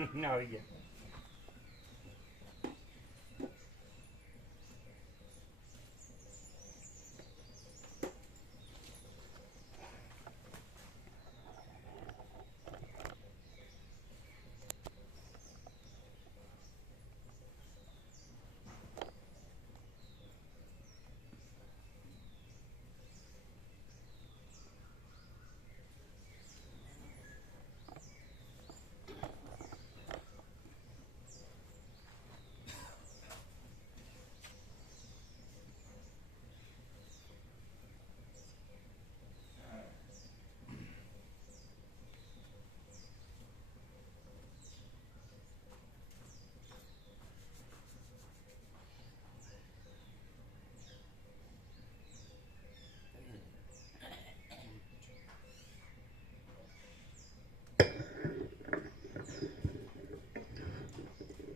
આવી ગયા.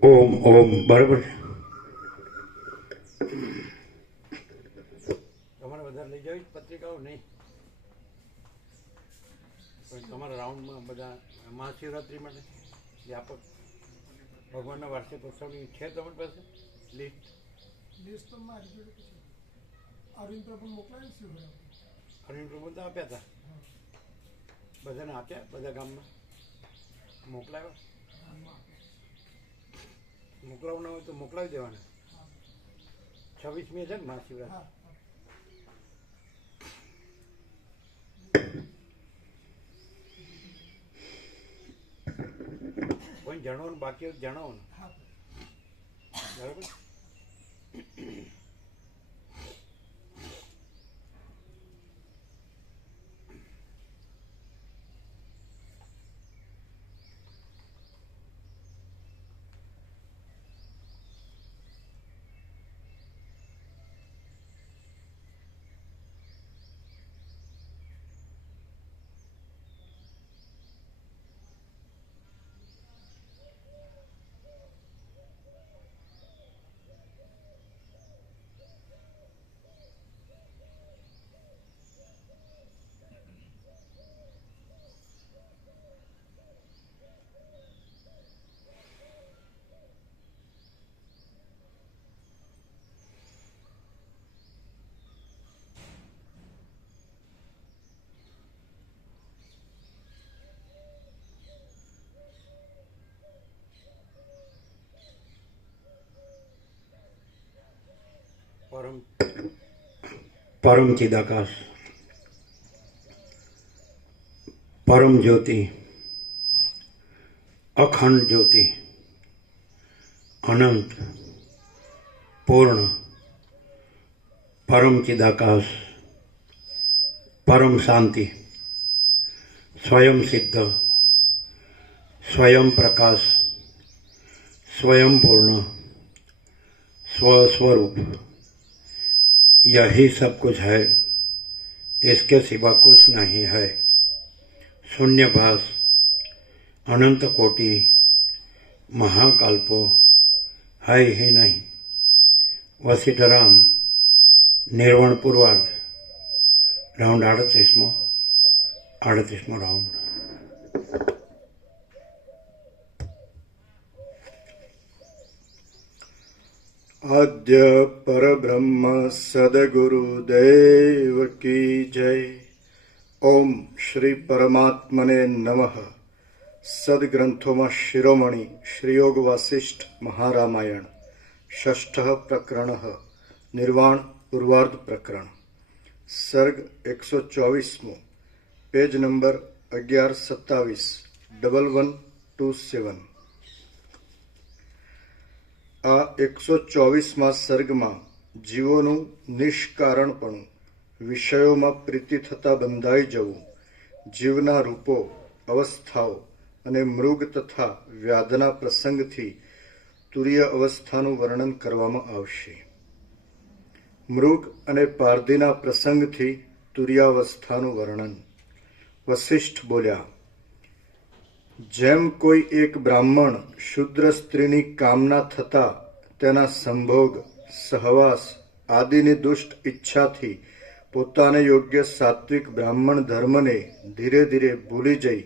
ઓમ ઓમ બરાબર છે. તમારે બધા લઈ જાવી પત્રિકાઓ નહીં, પણ તમારા રાઉન્ડમાં બધા મહાશિવરાત્રિ માટે વ્યાપક ભગવાનના વાર્ષિક ઉત્સવની છે તમારી પાસે લિસ્ટ તો મારી જોડે છે. અરવિંદ પ્રભુ મોકલાવી છે. અરવિંદ પ્રભુ તો આપ્યા હતા, બધાને આપ્યા, બધા ગામમાં મોકલાવ્યા. મોકલાવું ના હોય તો મોકલાવી દેવાના. 26મી છે ને મહાશિવરાત્રિ. કોઈ જણાવવાનું બાકી હોય જણાવો ને, બરાબર. પરમ ચિદાકાશ, પરમ જ્યોતિ, અખંડ જ્યોતિ, અનંત, પૂર્ણ, પરમ ચિદાકાશ, પરમ શાંતિ, સ્વયં સિદ્ધ, स्वयं प्रकाश, स्वयं पूर्ण, स्वस्वरूप, यही सब कुछ है, इसके सिवा कुछ नहीं है. शून्यभास, अनंत कोटि, महाकल्पो है ही नहीं. वसीठराम, निर्वाण पूर्वार्ध, राउंड 38मो राउंड. आद्य परब्रह्म सद्गुरुदेव की जय. ओम श्री परमात्मने नमः. सद्ग्रंथों शिरोमणि श्री योग वासिष्ठ महारामायण षष्ठ प्रकरण निर्वाण पूर्वार्ध प्रकरण सर्ग 124 पेज नंबर 1127 1127. આ 124મા સર્ગમાં જીવોનું નિષ્કારણપણું, વિષયોમાં પ્રીતિ થતાં બંધાઈ જવું, જીવના રૂપો, અવસ્થાઓ અને મૃગ તથા વ્યાધના પ્રસંગથી તુર્ય અવસ્થાનું વર્ણન કરવામાં આવશે. મૃગ અને પારધીના પ્રસંગથી તુર્યાવસ્થાનું વર્ણન. વસિષ્ઠ બોલ્યા, જેમ કોઈ એક બ્રાહ્મણ શુદ્ર સ્ત્રીની કામના થતા તેના સંભોગ, સહવાસ આદિની દુષ્ટ ઈચ્છાથી પોતાને યોગ્ય સાત્વિક બ્રાહ્મણ ધર્મને ધીરે ધીરે ભૂલી જઈ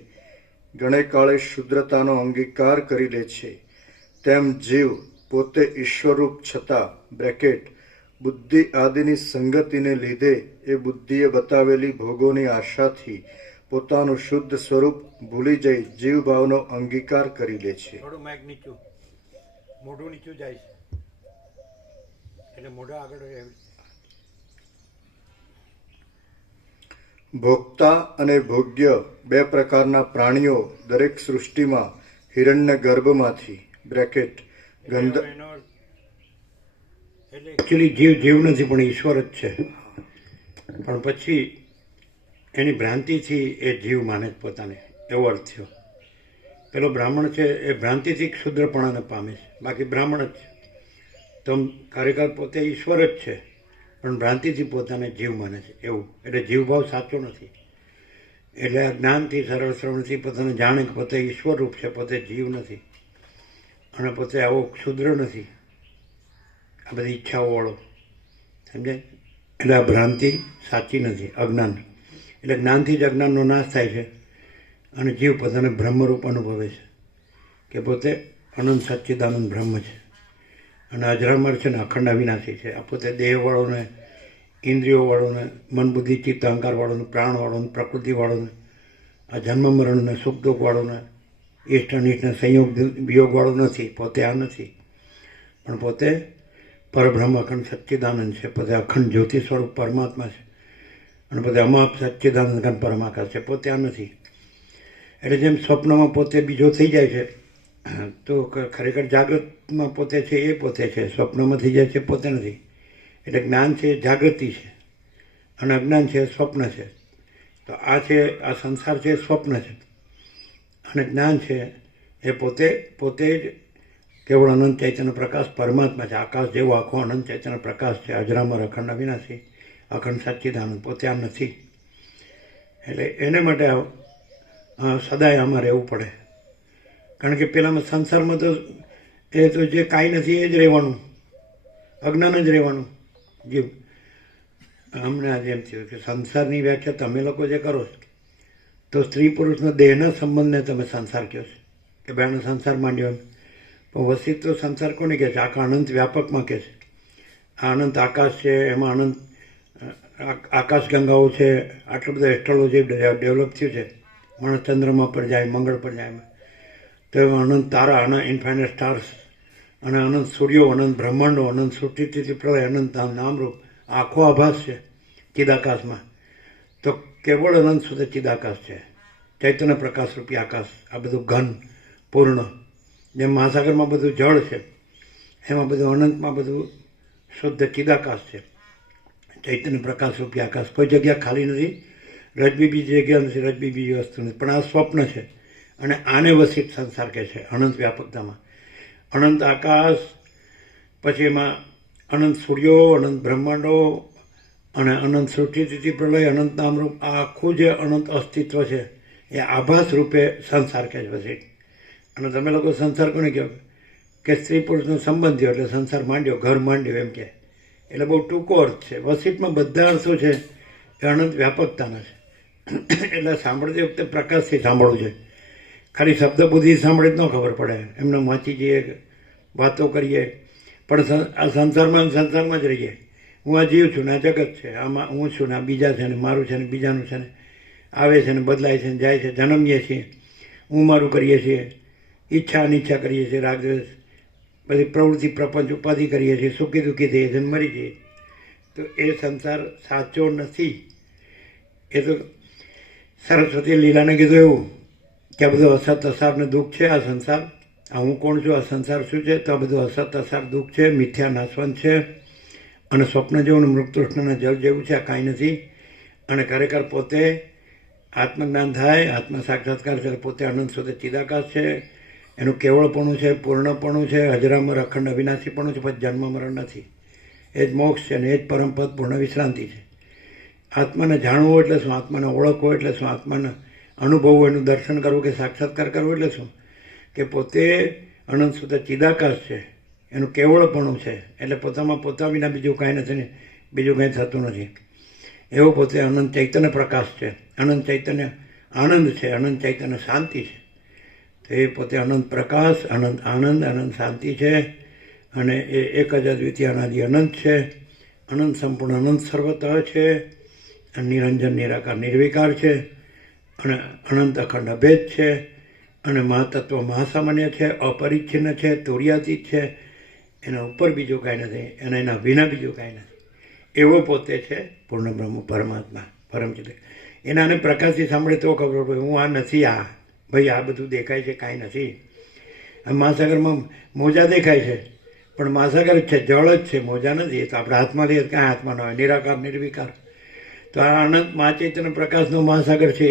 ઘણે કાળે શુદ્રતાનો અંગીકાર કરી લે છે, તેમ જીવ પોતે ઈશ્વરરૂપ છતાં બ્રેકેટ બુદ્ધિ આદિની સંગતિને લીધે એ બુદ્ધિએ બતાવેલી ભોગોની આશાથી પોતાનું શુદ્ધ સ્વરૂપ ભૂલી જઈ જીવભાવનો અંગીકાર કરી લે છે. થોડું માઇક નીચું, મોઢું નીચું જાય છે એટલે મોઢા આગળ રહે. ભોગતા અને ભોગ્ય બે પ્રકારના પ્રાણીઓ દરેક સૃષ્ટિમાં હિરણ્ય ગર્ભમાંથી બ્રેકેટ ગંધ એટલે એકચ્યુઅલી જીવ નથી પણ ઈશ્વર જ છે, પણ પછી એની ભ્રાંતિથી એ જીવ માને જ પોતાને, એવો અર્થ થયો. પેલો બ્રાહ્મણ છે એ ભ્રાંતિથી ક્ષુદ્રપણાને પામે છે, બાકી બ્રાહ્મણ જ છે. તો ખરેખર પોતે ઈશ્વર જ છે પણ ભ્રાંતિથી પોતાને જીવ માને છે એવું. એટલે જીવભાવ સાચો નથી. એટલે આ જ્ઞાનથી સરળ શ્રવણથી પોતાને જાણે કે પોતે ઈશ્વર રૂપ છે, પોતે જીવ નથી અને પોતે આવો ક્ષુદ્ર નથી, આ બધી ઈચ્છાઓવાળો, સમજાય? એટલે આ ભ્રાંતિ સાચી નથી, અજ્ઞાન. એટલે જ્ઞાનથી જ અજ્ઞાનનો નાશ થાય છે અને જીવ પોતાને બ્રહ્મરૂપ અનુભવે છે કે પોતે અનંત સચ્ચિદાનંદ બ્રહ્મ છે અને અજરામર છે ને અખંડ અવિનાશી છે. આ પોતે દેહવાળોને, ઇન્દ્રિયોવાળોને, મન બુદ્ધિ ચિત્ત અહંકારવાળોને, પ્રાણવાળોને, પ્રકૃતિવાળોને, આ જન્મ મરણને, સુખ દુઃખવાળોને, ઇષ્ટ અનિષ્ટને સંયોગ વિયોગવાળો નથી. પોતે આ નથી, પણ પોતે પરબ્રહ્મ અખંડ સચ્ચિદાનંદ છે, પોતે અખંડ જ્યોતિ સ્વરૂપ પરમાત્મા છે અને પોતે અમાપ સચ્ચિદાનંદ ઘન પરમાકાશ છે, પોતે આ નથી. એટલે જેમ સ્વપ્નમાં પોતે બીજો થઈ જાય છે તો ખરેખર જાગૃતમાં પોતે છે એ પોતે છે, સ્વપ્નમાં થઈ જાય છે પોતે નથી. એટલે જ્ઞાન છે એ જાગૃતિ છે અને અજ્ઞાન છે એ સ્વપ્ન છે. તો આ છે, આ સંસાર છે એ સ્વપ્ન છે અને જ્ઞાન છે એ પોતે જ કેવળ અનંત ચૈતન્ય પ્રકાશ પરમાત્મા છે. આકાશ જેવો આખો અનંત ચૈતન્ય પ્રકાશ છે, અજરામર અખંડ અવિનાશી અખંડ સચ્ચિદાનંદ, પોતે આ નથી. એટલે એને માટે સદાય આમાં રહેવું પડે. કારણ કે પેલામાં સંસારમાં તો એ તો જે કાંઈ નથી એ જ રહેવાનું, અજ્ઞાન જ રહેવાનું જીવ. અમને આજે એમ થયું કે સંસારની વ્યાખ્યા તમે લોકો જે કરો છો તો સ્ત્રી પુરુષના દેહના સંબંધને તમે સંસાર કહો છો કે ભાઈ સંસાર માંડ્યો એમ. પણ વસિત તો સંસાર કોને કહે છે? આખા અનંત વ્યાપકમાં કહે છે. આ અનંત આકાશ છે, એમાં અનંત આકાશ ગંગાઓ છે. આટલું બધું એસ્ટ્રોલોજી ડેવલપ થયું છે, માણસ ચંદ્રમા પર જાય, મંગળ પર જાય, તો એમાં અનંત તારા, અનંત ઇન્ફાઇનાઇટ સ્ટાર્સ અને અનંત સૂર્યો, અનંત બ્રહ્માંડો, અનંત સૃષ્ટિ પ્રલય, અનંત નામરૂપ આખો આભાસ છે ચિદાકાશમાં. તો કેવળ અનંત સુધી ચિદાકાશ છે, ચૈતન્ય પ્રકાશ રૂપી આકાશ. આ બધું ઘન પૂર્ણ, જેમ મહાસાગરમાં બધું જળ છે એમાં બધું અનંતમાં બધું શુદ્ધ ચિદાકાશ છે, ચૈતન્ય પ્રકાશ રૂપી આકાશ. કોઈ જગ્યા ખાલી નથી, રજબી બીજી જગ્યા નથી, રજબી બીજી વસ્તુ નથી, પણ આ સ્વપ્ન છે અને આને વસિત સંસાર કહે છે. અનંત વ્યાપકતામાં અનંત આકાશ, પછી એમાં અનંત સૂર્યો, અનંત બ્રહ્માંડો અને અનંત સૃષ્ટિ પ્રલય, અનંત નામરૂપ આ આખું જે અનંત અસ્તિત્વ છે એ આભાસ રૂપે સંસાર કહે છે વસિત. અને તમે લોકો સંસાર કોને કહો કે સ્ત્રી પુરુષનો સંબંધ થયો એટલે સંસાર માંડ્યો, ઘર માંડ્યો એમ કે. એટલે બહુ ટૂંકો અર્થ છે. વસિતમાં બધા અર્થો છે એ અનંત વ્યાપકતાના છે. એટલે સાંભળતી વખતે પ્રકાશથી સાંભળવું છે. ખાલી શબ્દ બુદ્ધિ સાંભળે જ ન ખબર પડે, એમને વાંચી જઈએ, વાતો કરીએ, પણ આ સંસારમાં જ રહીએ. હું આ જીવ છું ને આ જગત છે, આમાં હું છું ને આ બીજા છે ને મારું છે ને બીજાનું છે ને, આવે છે ને બદલાય છે ને જાય છે, જન્મીએ છીએ, હું મારું કરીએ છીએ, ઈચ્છા અનિચ્છા કરીએ છીએ, રાગદ્વેષ બધી પ્રવૃત્તિ પ્રપંચ ઉપાધિ કરીએ છીએ, સુખી દુઃખી થઈએ છીએ, મરી જઈએ. તો એ સંસાર સાચો નથી. એ તો સરસ્વતી લીલાને કીધું એવું કે આ બધું અસત અસાર ને દુઃખ છે આ સંસાર. આ હું કોણ છું, આ સંસાર શું છે? તો આ બધું અસત અસાર દુઃખ છે, મિથ્યા નાશવંત છે અને સ્વપ્ન જેવું ને મૃતૃષ્ણના જળ જેવું છે. આ કાંઈ નથી. અને ખરેખર પોતે આત્મજ્ઞાન થાય, આત્મ સાક્ષાત્કાર છે, પોતે અનંત સુધી ચિદાકાશ છે, એનું કેવળપણું છે, પૂર્ણપણું છે, અજરામર અખંડ અવિનાશીપણું છે, પછી જન્મ મરણ નથી. એ જ મોક્ષ છે અને એ જ પરમપદ પૂર્ણ વિશ્રાંતિ છે. આત્માને જાણવું એટલે શું? આત્માને ઓળખવું એટલે શું? આત્માને અનુભવવું, એનું દર્શન કરવું કે સાક્ષાત્કાર કરવું એટલે શું? કે પોતે અનંત સુધી ચિદાકાશ છે, એનું કેવળપણું છે. એટલે પોતામાં પોતા વિના બીજું કાંઈ નથી ને બીજું કાંઈ થતું નથી. એવું પોતે અનંત ચૈતન્ય પ્રકાશ છે, અનંત ચૈતન્ય આનંદ છે, અનંત ચૈતન્ય શાંતિ છે. તો એ પોતે અનંત પ્રકાશ, અનંત આનંદ, અનંત શાંતિ છે અને એ એક જ અદ્વિતીય અનાદિ અનંત છે, અનંત સંપૂર્ણ અનંત સર્વતઃ છે, નિરંજન નિરાકાર નિર્વિકાર છે અને અનંત અખંડ અભેદ છે અને મહાતત્વ મહાસામાન્ય છે, અપરિચ્છિન્ન છે, તુર્યાતીત છે, એના ઉપર બીજું કાંઈ નથી અને એના વિના બીજું કાંઈ નથી. એવો પોતે છે પૂર્ણ બ્રહ્મ પરમાત્મા પરમચિત. એનાને પ્રકાશથી સાંભળે તો ખબર પડે હું આ નથી, આ ભાઈ આ બધું દેખાય છે કાંઈ નથી. આ મહાસાગરમાં મોજા દેખાય છે પણ મહાસાગર જ છે, જળ જ છે, મોજા નથી. તો આપણે હાથમાં લઈએ કાંઈ હાથમાં ન હોય, નિરાકાર નિર્વિકાર. તો આ અનંત મહાચૈતન્ય પ્રકાશનો મહાસાગર છે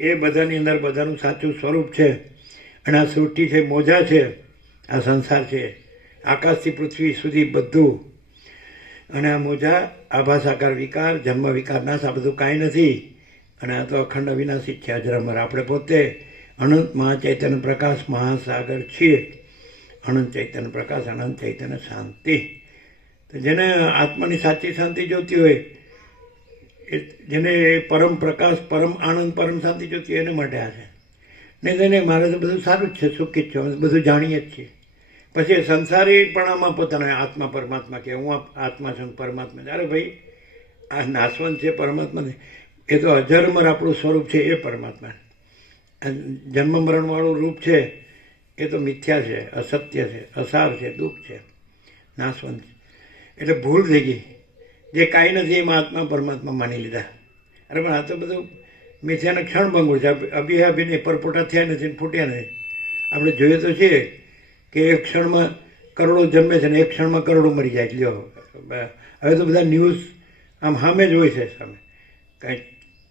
એ બધાની અંદર બધાનું સાચું સ્વરૂપ છે. અને આ સૃષ્ટિ છે મોજા છે, આ સંસાર છે આકાશથી પૃથ્વી સુધી બધું. અને આ મોજા આભાસાકાર વિકાર, જન્મ વિકાર, નાશ આ બધું કાંઈ નથી. અને આ તો અખંડ અવિનાશી છે, અજરામર. આપણે પોતે અનંત મહાચૈતન્ય પ્રકાશ મહાસાગર છીએ. અનંત ચૈતન્ય પ્રકાશ, અનંત ચૈતન્ય શાંતિ. તો જેને આત્માની સાચી શાંતિ જોતી હોય, જેને પરમ પ્રકાશ, પરમ આનંદ, પરમ શાંતિ જોતી હોય એને માટે આ છે. નહીં તેને મારે તો બધું સારું જ છે, સુખી જ છે, અમે બધું જાણીએ જ છીએ. પછી સંસારી પણ આમાં પોતાના આત્મા પરમાત્મા કે હું આત્મા છું પરમાત્મા. અરે ભાઈ આ નાશવંત છે પરમાત્મા ને, એ તો અજરમર આપણું સ્વરૂપ છે એ પરમાત્મા. જન્મ મરણવાળું રૂપ છે એ તો મિથ્યા છે, અસત્ય છે, અસાર છે, દુઃખ છે, નાશવંત છે. એટલે ભૂલ થઈ ગઈ, જે કાંઈ નથી એમાં આત્મા પરમાત્મા માની લીધા. અરે પણ આ તો બધું મિથ્યાના ક્ષણભંગુર છે. અભિનય પરપોટા થયા નથી ને ફૂટ્યા નથી. આપણે જોઈએ તો છીએ કે એક ક્ષણમાં કરોડો જન્મે છે ને એક ક્ષણમાં કરોડો મરી જાય. લ્યો હવે તો બધા ન્યૂઝ આમ સામે જ હોય છે, સામે કાંઈ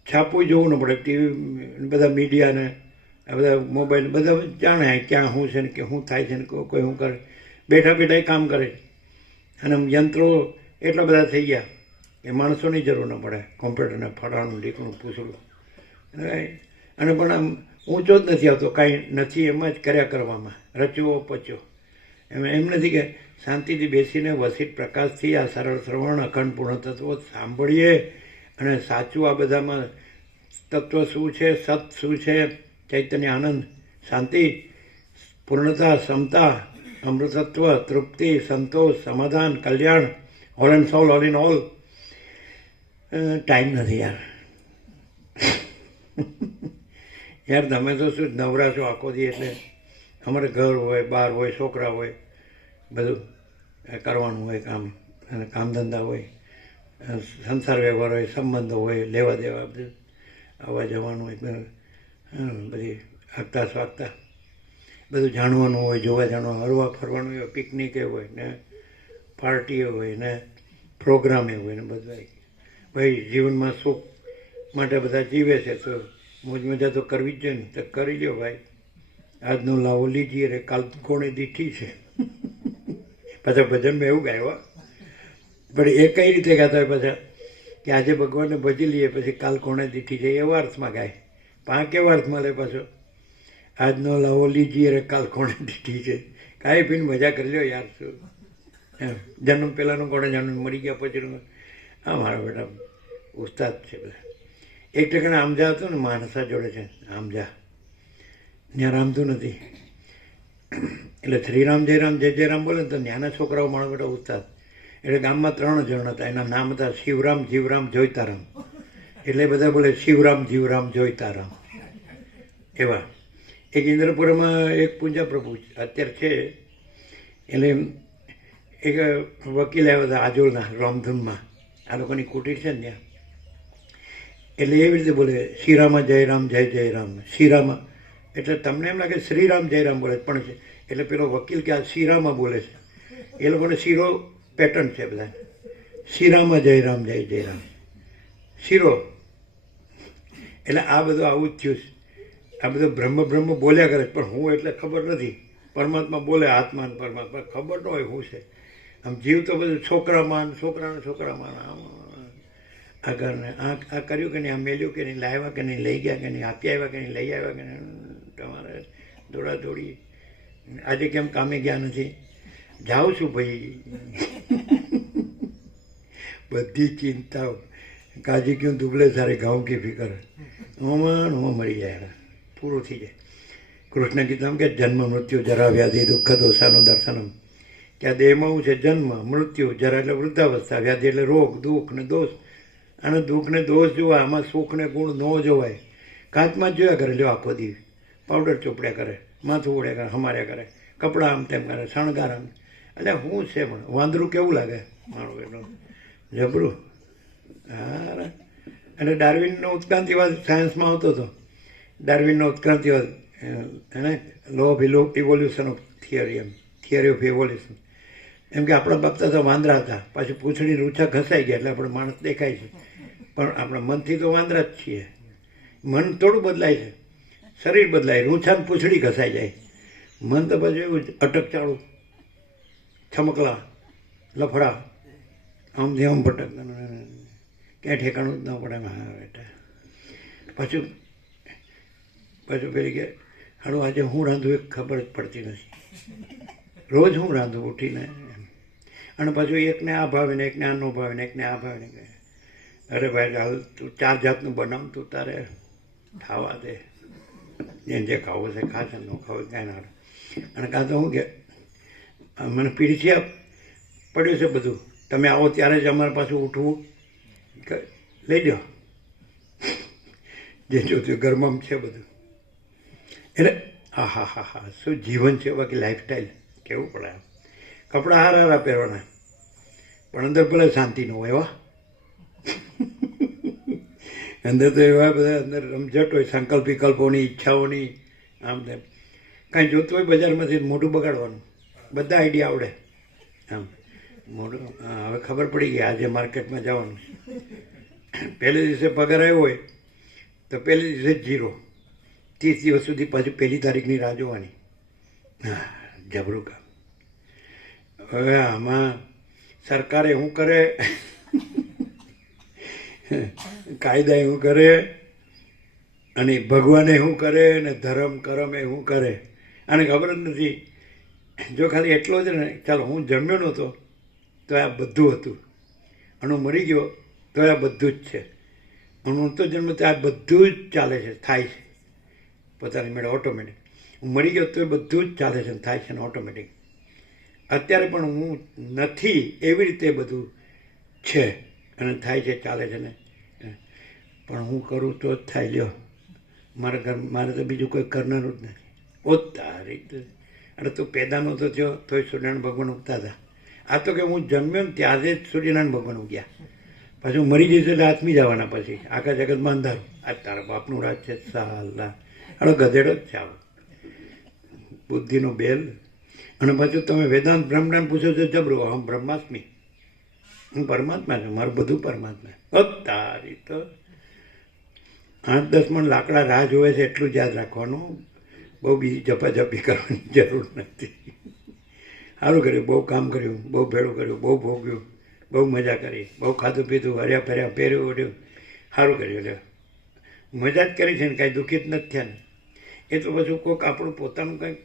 છાપવું જોવું ન પડે. ટીવી બધા મીડિયાને આ બધા મોબાઈલ બધા જાણે ક્યાં શું છે ને કે શું થાય છે ને કોઈ શું કરે. બેઠા બેઠા કામ કરે. અને યંત્રો એટલા બધા થઈ ગયા કે માણસોની જરૂર ન પડે. કોમ્પ્યુટરને ફળાણું ઢીકણું પૂછડું અને પણ આમ ઊંચો જ નથી આવતો, કાંઈ નથી એમાં જ કર્યા કરવામાં રચવો પચ્યો. એમ નથી કે શાંતિથી બેસીને વસિત પ્રકાશથી આ સરળ શ્રવણ અખંડ પૂર્ણ તત્વો સાંભળીએ અને સાચું આ બધામાં તત્વ શું છે, સત શું છે, ચૈતન્ય આનંદ, શાંતિ, પૂર્ણતા, સમતા, અમૃતત્વ, તૃપ્તિ, સંતોષ, સમાધાન, કલ્યાણ, all and soul, all in all. Time નથી યાર. યાર તમે તો શું નવરા છો આખો દી. એટલે અમારે ઘર હોય, બહાર હોય, છોકરા હોય, બધું કરવાનું હોય કામ, અને કામ ધંધા હોય, સંસાર વ્યવહાર હોય, સંબંધો હોય, લેવા દેવા, બધું આવવા જવાનું હોય, બધી આગતા સ્વાગતા બધું જાણવાનું હોય, જોવા જાણવાનું, હરવા ફરવાનું હોય, પિકનિકે હોય ને પાર્ટીઓ હોય ને પ્રોગ્રામે હોય ને બધું. ભાઈ જીવનમાં સુખ માટે બધા જીવે છે તો મોજ મજા તો કરવી જ જોઈએ ને. તો કરી લ્યો ભાઈ. આજનો લાવો લીજીએ રે કાલ કોણે દીઠી છે. પાછા ભજનમાં એવું ગાય પણ એ કઈ રીતે ગાતા હોય પાછા કે આજે ભગવાનને ભજી લઈએ પછી કાલ કોણે દીઠી છે એવા અર્થમાં ગાય. પાંચ કેવા અર્થમાં લે પાછો આજનો લાવો લીજીએ રે કાલ કોણે દીઠી છે. કાંઈ પીને મજા કરી લ્યો યાર. શું એમ જન્મ પહેલાંનું કોણે જાણવું, મરી ગયા પછી. આ મારા બેટા ઉસ્તાદ છે બધા. એક ટકાના આમજા હતો ને માનસા જોડે છે, આમજા ત્યાં રામતું નથી. એટલે શ્રીરામ જયરામ જય જયરામ બોલે ને તો ત્યાંના છોકરાઓ મારા બેટા ઉસ્તાદ. એટલે ગામમાં 3 જણ હતા, એના નામ હતા શિવરામ, જીવરામ, જોઈતારામ. એટલે બધા બોલે શિવરામ, જીવરામ, જોઈતારામ એવા. એક ઇન્દ્રપુરમાં એક પૂંજા પ્રભુ અત્યારે છે. એટલે એક વકીલ આવ્યા હતા આજોલના રામધૂનમાં, આ લોકોની કુટીર છે ને ત્યાં. એટલે એવી રીતે બોલે શ્રીરામા જયરામ જય જયરામ. શ્રીરામા એટલે તમને એમ લાગે શ્રીરામ જયરામ બોલે પણ છે. એટલે પેલો વકીલ કે આ શ્રીરામા બોલે છે. એ લોકોને શીરો પેટર્ન છે બધા. શ્રીરામા જયરામ જય જયરામ શીરો. એટલે આ બધું આવું જ થયું છે. આ બધું બ્રહ્મ બોલ્યા કરે પણ હું એટલે ખબર નથી. પરમાત્મા બોલે, આત્મા પરમાત્મા ખબર ન હોય શું છે. આમ જીવ તો બધું છોકરામાં છોકરામાં આગળને આ કર્યું કે નહીં, આ મેલ્યું કે નહીં, લાવ્યા કે નહીં, લઈ ગયા કે નહીં, આપી આવ્યા કે નહીં, લઈ આવ્યા કે નહીં. તમારે દોડાદોડી. આજે કેમ કામે ગયા નથી? જાઉં છું ભાઈ. બધી ચિંતા કાજી ક્યું દુબળે સારે ગાઉં કી ફિકર. હું મરી જાય, પૂરું થઈ જાય. કૃષ્ણ ગીતામાં કે જન્મ મૃત્યુ જરા વ્યાધિ દુઃખ દોષાનું દર્શનમ, કે આ દેહમાં શું છે? જન્મ મૃત્યુ, જરા એટલે વૃદ્ધાવસ્થા, વ્યાધિ એટલે રોગ દુઃખ ને દોષ. અને દુઃખ ને દોષ જોવા, આમાં સુખ ને ગુણ ન જોવાય. કાચમાં જ જોયા કરે, લ્યો આખો દી પાવડર ચોપડ્યા કરે, માથું ઓળ્યા કરે, હમાર્યા કરે, કપડાં આમ તેમ કરે, શણગાર આમ. એટલે શું છે પણ વાંદરું કેવું લાગે મારું એનું જબરું. હા, અને ડાર્વિનનો ઉત્ક્રાંતિવાદ સાયન્સમાં આવતો હતો. ડાર્વિનનો ઉત્ક્રાંતિવાદ એને law of evolution of theory, એમ થિયરી ઓફ ઇવોલ્યુશન. એમ કે આપણા બાપ તો વાંદરા હતા, પાછી પૂંછડી રૂછા ઘસાઈ ગયા એટલે આપણે માણસ દેખાય છે, પણ આપણા મનથી તો વાંદરા જ છીએ. મન થોડું બદલાય છે, શરીર બદલાય, રૂછા પૂંછડી ઘસાઈ જાય. મન તો પાછું એવું જ અટક ચાળું, છમકલા, લફડા, આમથી આમ ભટક, ક્યાંય ઠેકાણું જ ન પડે. હા બેટા, પાછું પેલી કે હાડું આજે હું રાંધું એ ખબર જ પડતી નથી. રોજ હું રાંધું ઉઠીને, અને પાછું એકને આ ભાવે ને એકને આ ન ભાવે ને એકને આ ભાવે ને. અરે ભાઈ હાલ તું 4 જાતનું બનાવ, તું તારે ખાવા દે, જેને જે ખાવું છે ખાશે, ન ખાવું કાંઈ ના. અને કાં તો હું કે મને પીરસ્યા પડ્યું છે બધું, તમે આવો ત્યારે જ અમારે પાછું ઉઠવું, લઈ લો જે જોતું ઘરમાં છે બધું. એટલે હા હા હા હા, શું જીવન છે, બાકી લાઈફસ્ટાઈલ કેવું પડે. કપડાં હારા હારા પહેરવાના, પણ અંદર ભલે શાંતિ ન હોય. એવા અંદર તો એવા બધા અંદર રમઝટ હોય, સંકલ્પ વિકલ્પોની, ઈચ્છાઓની, આમ તેમ. કાંઈ જોતું હોય બજારમાંથી મોઢું બગાડવાનું, બધા આઈડિયા આવડે. આમ મોઢું, હવે ખબર પડી ગઈ આજે માર્કેટમાં જવાનું. પહેલે દિવસે પગાર આવ્યો હોય તો પહેલે દિવસે જ 0, 30 દિવસ સુધી પાછું 1લી તારીખની રાહ જોવાની. હા, જબરું કામ. હવે આમાં સરકારે શું કરે, કાયદા શું કરે, અને ભગવાને શું કરે, અને ધર્મ કરમ એ શું કરે, આને ખબર જ નથી. જો ખાલી એટલો જ ને, ચાલો હું જન્મ્યો નહોતો તો આ બધું હતું, અને હું મરી ગયો તો આ બધું જ છે. હું નહોતો જન્મ તો આ બધું જ ચાલે છે, થાય છે પોતાની મેળે ઓટોમેટિક. હું મરી ગયો તો એ બધું જ ચાલે છે, થાય છે ને ઓટોમેટિક. અત્યારે પણ હું નથી એવી રીતે બધું છે અને થાય છે, ચાલે છે ને. પણ હું કરું તો જ થાય. લ્યો મારે તો બીજું કોઈ કરનારું જ નથી. ઓ તારી તો, અરે તું પેદા નહોતો થયો તોય સૂર્યનારાયણ ભગવાન ઉગતા હતા. આ તો કે હું જન્મ્યો ને ત્યારે જ સૂર્યનારાયણ ભગવાન ઉગ્યા. પછી હું મરી જઈશ એટલે આત્મી જવાના, પછી આખા જગતમાં અંધારું. આ તારા બાપનું રાજ છે, સાલા હાલો ગધેડો જ છે આવો, બુદ્ધિનો બેલ. અને પાછું તમે વેદાંત બ્રહ્માંડ પૂછો છો, જબરું. હમ બ્રહ્માસ્મી, હું પરમાત્મા છું, મારું બધું પરમાત્મા. તારી તો 8-10 મણ લાકડા રાહ જોવે છે, એટલું જ યાદ રાખવાનું. બહુ બીજી ઝપાઝપી કરવાની જરૂર નથી. સારું કર્યું, બહુ કામ કર્યું, બહુ ભેળું કર્યું, બહુ ભોગ્યું, બહુ મજા કરી, બહુ ખાધું પીધું, હર્યા ફર્યા, પહેર્યું ઓઢ્યું. સારું કર્યું. લે મજા જ કરી છે ને, કાંઈ દુઃખી જ નથી થયા ને. એ તો પાછું કોઈક આપણું પોતાનું કંઈક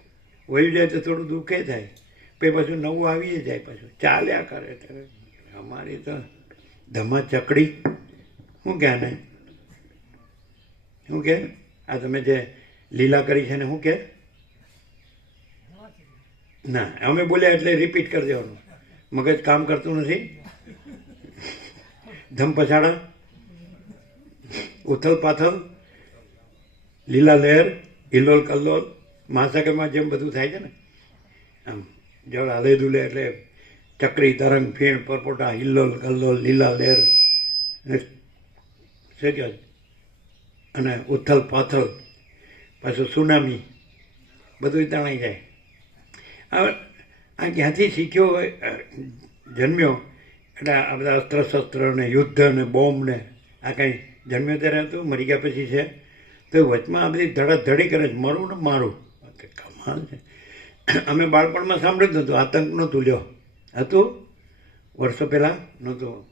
વયું જાય તો થોડું દુઃખે થાય, પછી પાછું નવું આવી જાય, પાછું ચાલ્યા કરે. ત્યારે અમારી તો ધમા ચકડી શું કે આને, શું કે આ તમે જે લીલા કરી છે ને શું કે? ના, અમે બોલ્યા એટલે રિપીટ કરી દેવાનું, મગજ કામ કરતું નથી. ધમ પછાડા, ઉથલ પાથલ, લીલા લહેર, હિલ્લોલ કલ્લોલ, મહાસાગરમાં જેમ બધું થાય છે ને, આમ જળ હાલે દુલે એટલે ચક્રી, તરંગ, ફીણ, પરપોટા, હિલ્લોલ કલ્લોલ, લીલા લહેર, છે અને ઉથલ પાથલ, પાછું સુનામી, બધું તણાઈ જાય. હવે આ ક્યાંથી શીખ્યો હોય, જન્મ્યો એટલે આ બધા અસ્ત્ર શસ્ત્ર ને યુદ્ધ ને બોમ્બ ને આ કંઈ જન્મ્યો ત્યારે હતું, મરી ગયા પછી છે તો વચમાં આ બધી ધડાધડી કરે છે, મરું ને મારું. કમાલ છે. અમે બાળપણમાં સાંભળ્યું જ નહોતું, આતંક નહોતું. લ્યો હતું વર્ષો પહેલાં નહોતું,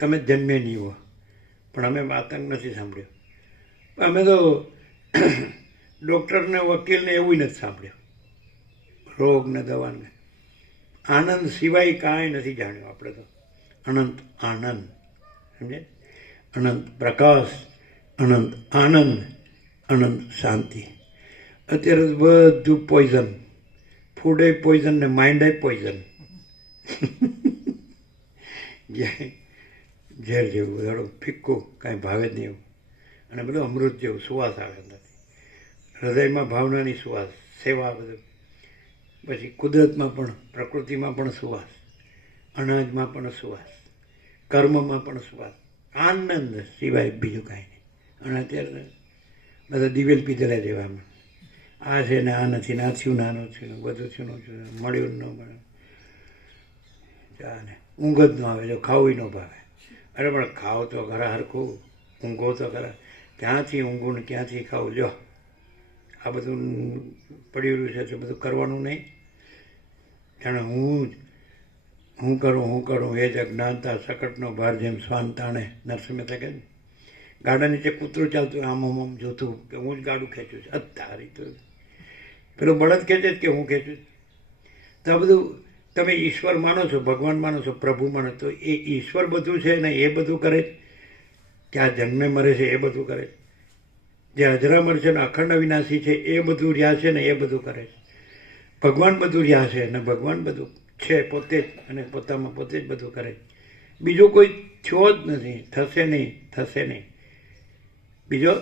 તમે જન્મે નહીં હો, પણ અમે આતંક નથી સાંભળ્યો. અમે તો ડૉક્ટરને વકીલને એવું નથી સાંભળ્યું, રોગ ને દવા ને. આનંદ સિવાય કાંઈ નથી જાણ્યું આપણે તો. અનંત આનંદ, સમજે? અનંત પ્રકાશ, અનંત આનંદ, અનંત શાંતિ. અત્યારે તો બધું પોઈઝન, ફૂડ એ પોઈઝન ને માઇન્ડ એ પોઈઝન. ઝેર જેવું થોડું ફિક્કું, કાંઈ ભાવે જ નહીં એવું. અને બધું અમૃત જેવું સુવાસ આવે અંદરથી, હૃદયમાં ભાવનાની સુવાસ, સેવા બધું. પછી કુદરતમાં પણ, પ્રકૃતિમાં પણ સુવાસ, અનાજમાં પણ સુવાસ, કર્મમાં પણ સુવાસ, આનંદ સિવાય બીજું કાંઈ નહીં. અને અત્યારે બધા દિવેલ પીધેલા જેવામાં આ છે ને આ નથી ને આ થયું ને આનું થયું ને બધું થયું ન થયું, મળ્યું ન મળ્યું, ચાલે. ઊંઘ જ ન આવે, જો ખાવું ન ભાવે. અરે પણ ખાઓ તો ખરા હરખું, ઊંઘો તો ખરા. ક્યાંથી ઊંઘું ને ક્યાંથી ખાવું? જો આ બધું પડ્યું છે તો બધું કરવાનું નહીં. જાણે હું કરું એ જ અજ્ઞાનતા સકટનો ભાર જેમ શ્વાન તાણે. નરસિંહ મહેતા કહે ને, ગાડા નીચે કૂતરું ચાલતું આમ આમ જોતું કે હું જ ગાડું ખેંચું છું. અત્યારે તો પેલો બળદ ખેંચે જ કે હું ખેંચું છું. તો આ બધું તમે ઈશ્વર માનો છો, ભગવાન માનો છો, પ્રભુ માનો, તો એ ઈશ્વર બધું છે ને એ બધું કરે છે કે આ જન્મે મરે છે એ બધું કરે છે. જે અજરામર છે ને અખંડ વિનાશી છે એ બધું રહ્યા છે ને એ બધું કરે છે. ભગવાન બધું રહ્યા છે અને ભગવાન બધું છે પોતે જ, અને પોતામાં પોતે જ બધું કરે છે. બીજો કોઈ થયો જ નથી, થશે નહીં, થશે નહીં. બીજો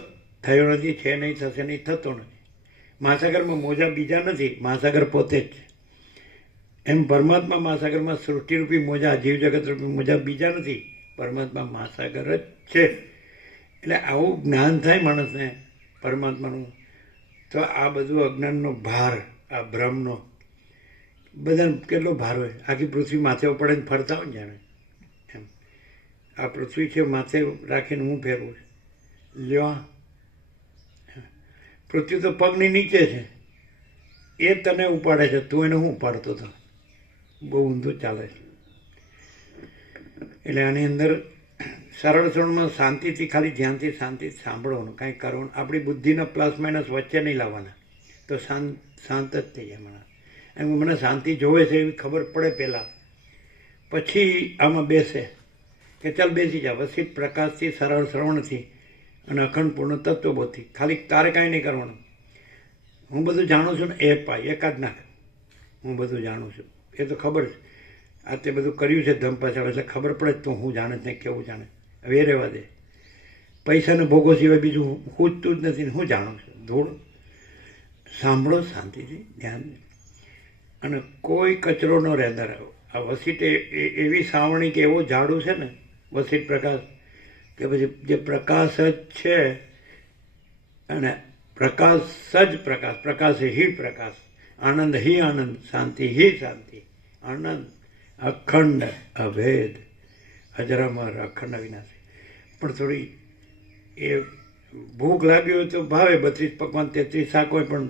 થયો નથી, છે નહીં, થશે નહીં, થતો નથી. મહાસાગરમાં મોજા બીજા નથી, મહાસાગર પોતે જ છે. એમ પરમાત્મા મહાસાગરમાં સૃષ્ટિરૂપી મોજા, જીવજગતરૂપી મોજા બીજા નથી, પરમાત્મા મહાસાગર જ છે. એટલે આવું જ્ઞાન થાય માણસને પરમાત્માનું, તો આ બધું અજ્ઞાનનો ભાર, આ ભ્રમનો બધાને કેટલો ભાર હોય. આખી પૃથ્વી માથે પડે ને ફરતા હોય ને જાણે એમ. આ પૃથ્વી છે માથે રાખીને હું ફેરવું છું. લ્યો, પૃથ્વી તો પગની નીચે છે, એ તને ઉપાડે છે, તું એને હું ઉપાડતો હતો. બહુ ઊંધું ચાલે છે. એટલે આની અંદર સરળ સરળમાં શાંતિથી, ખાલી ધ્યાનથી શાંતિથી સાંભળવાનું, કાંઈ કરવાનું. આપણી બુદ્ધિના પ્લસ માઇનસ વચ્ચે નહીં લાવવાના, તો શાંત જ થઈ જાય માણસ. એમ મને શાંતિ જોવે છે એવી ખબર પડે પહેલાં, પછી આમાં બેસે કે ચાલ બેસી જા. વસિત પ્રકાશથી, સરળ શ્રવણથી અને અખંડ પૂર્ણ તત્વબોધથી. ખાલી તારે કાંઈ નહીં કરવાનું. હું બધું જાણું છું ને એ પાય એકાદ નાખ. હું બધું જાણું છું એ તો ખબર છે. આ તે બધું કર્યું છે ધમ પાછળ, એટલે ખબર પડે તો હું જાણે જ નહીં, કેવું જાણે. હવે એ રહેવા દે. પૈસાને ભોગો સિવાય બીજું ખૂજતું જ નથી ને હું જાણું છું. ધૂળ સાંભળો શાંતિથી, ધ્યાન, અને કોઈ કચરો ન રહે અંદર. આ વસીટ એવી સાવણી કે એવો ઝાડું છે ને વસીટ પ્રકાશ, કે પછી જે પ્રકાશ જ છે, અને પ્રકાશ જ પ્રકાશ, પ્રકાશ હિ પ્રકાશ, આનંદ હિ આનંદ, શાંતિ હિ શાંતિ, આનંદ અખંડ અભેદ, અજરામર અખંડ વિનાશી. પણ થોડી એ ભૂખ લાગી હોય તો ભાવે 32 પકવાન 33 શાક હોય, પણ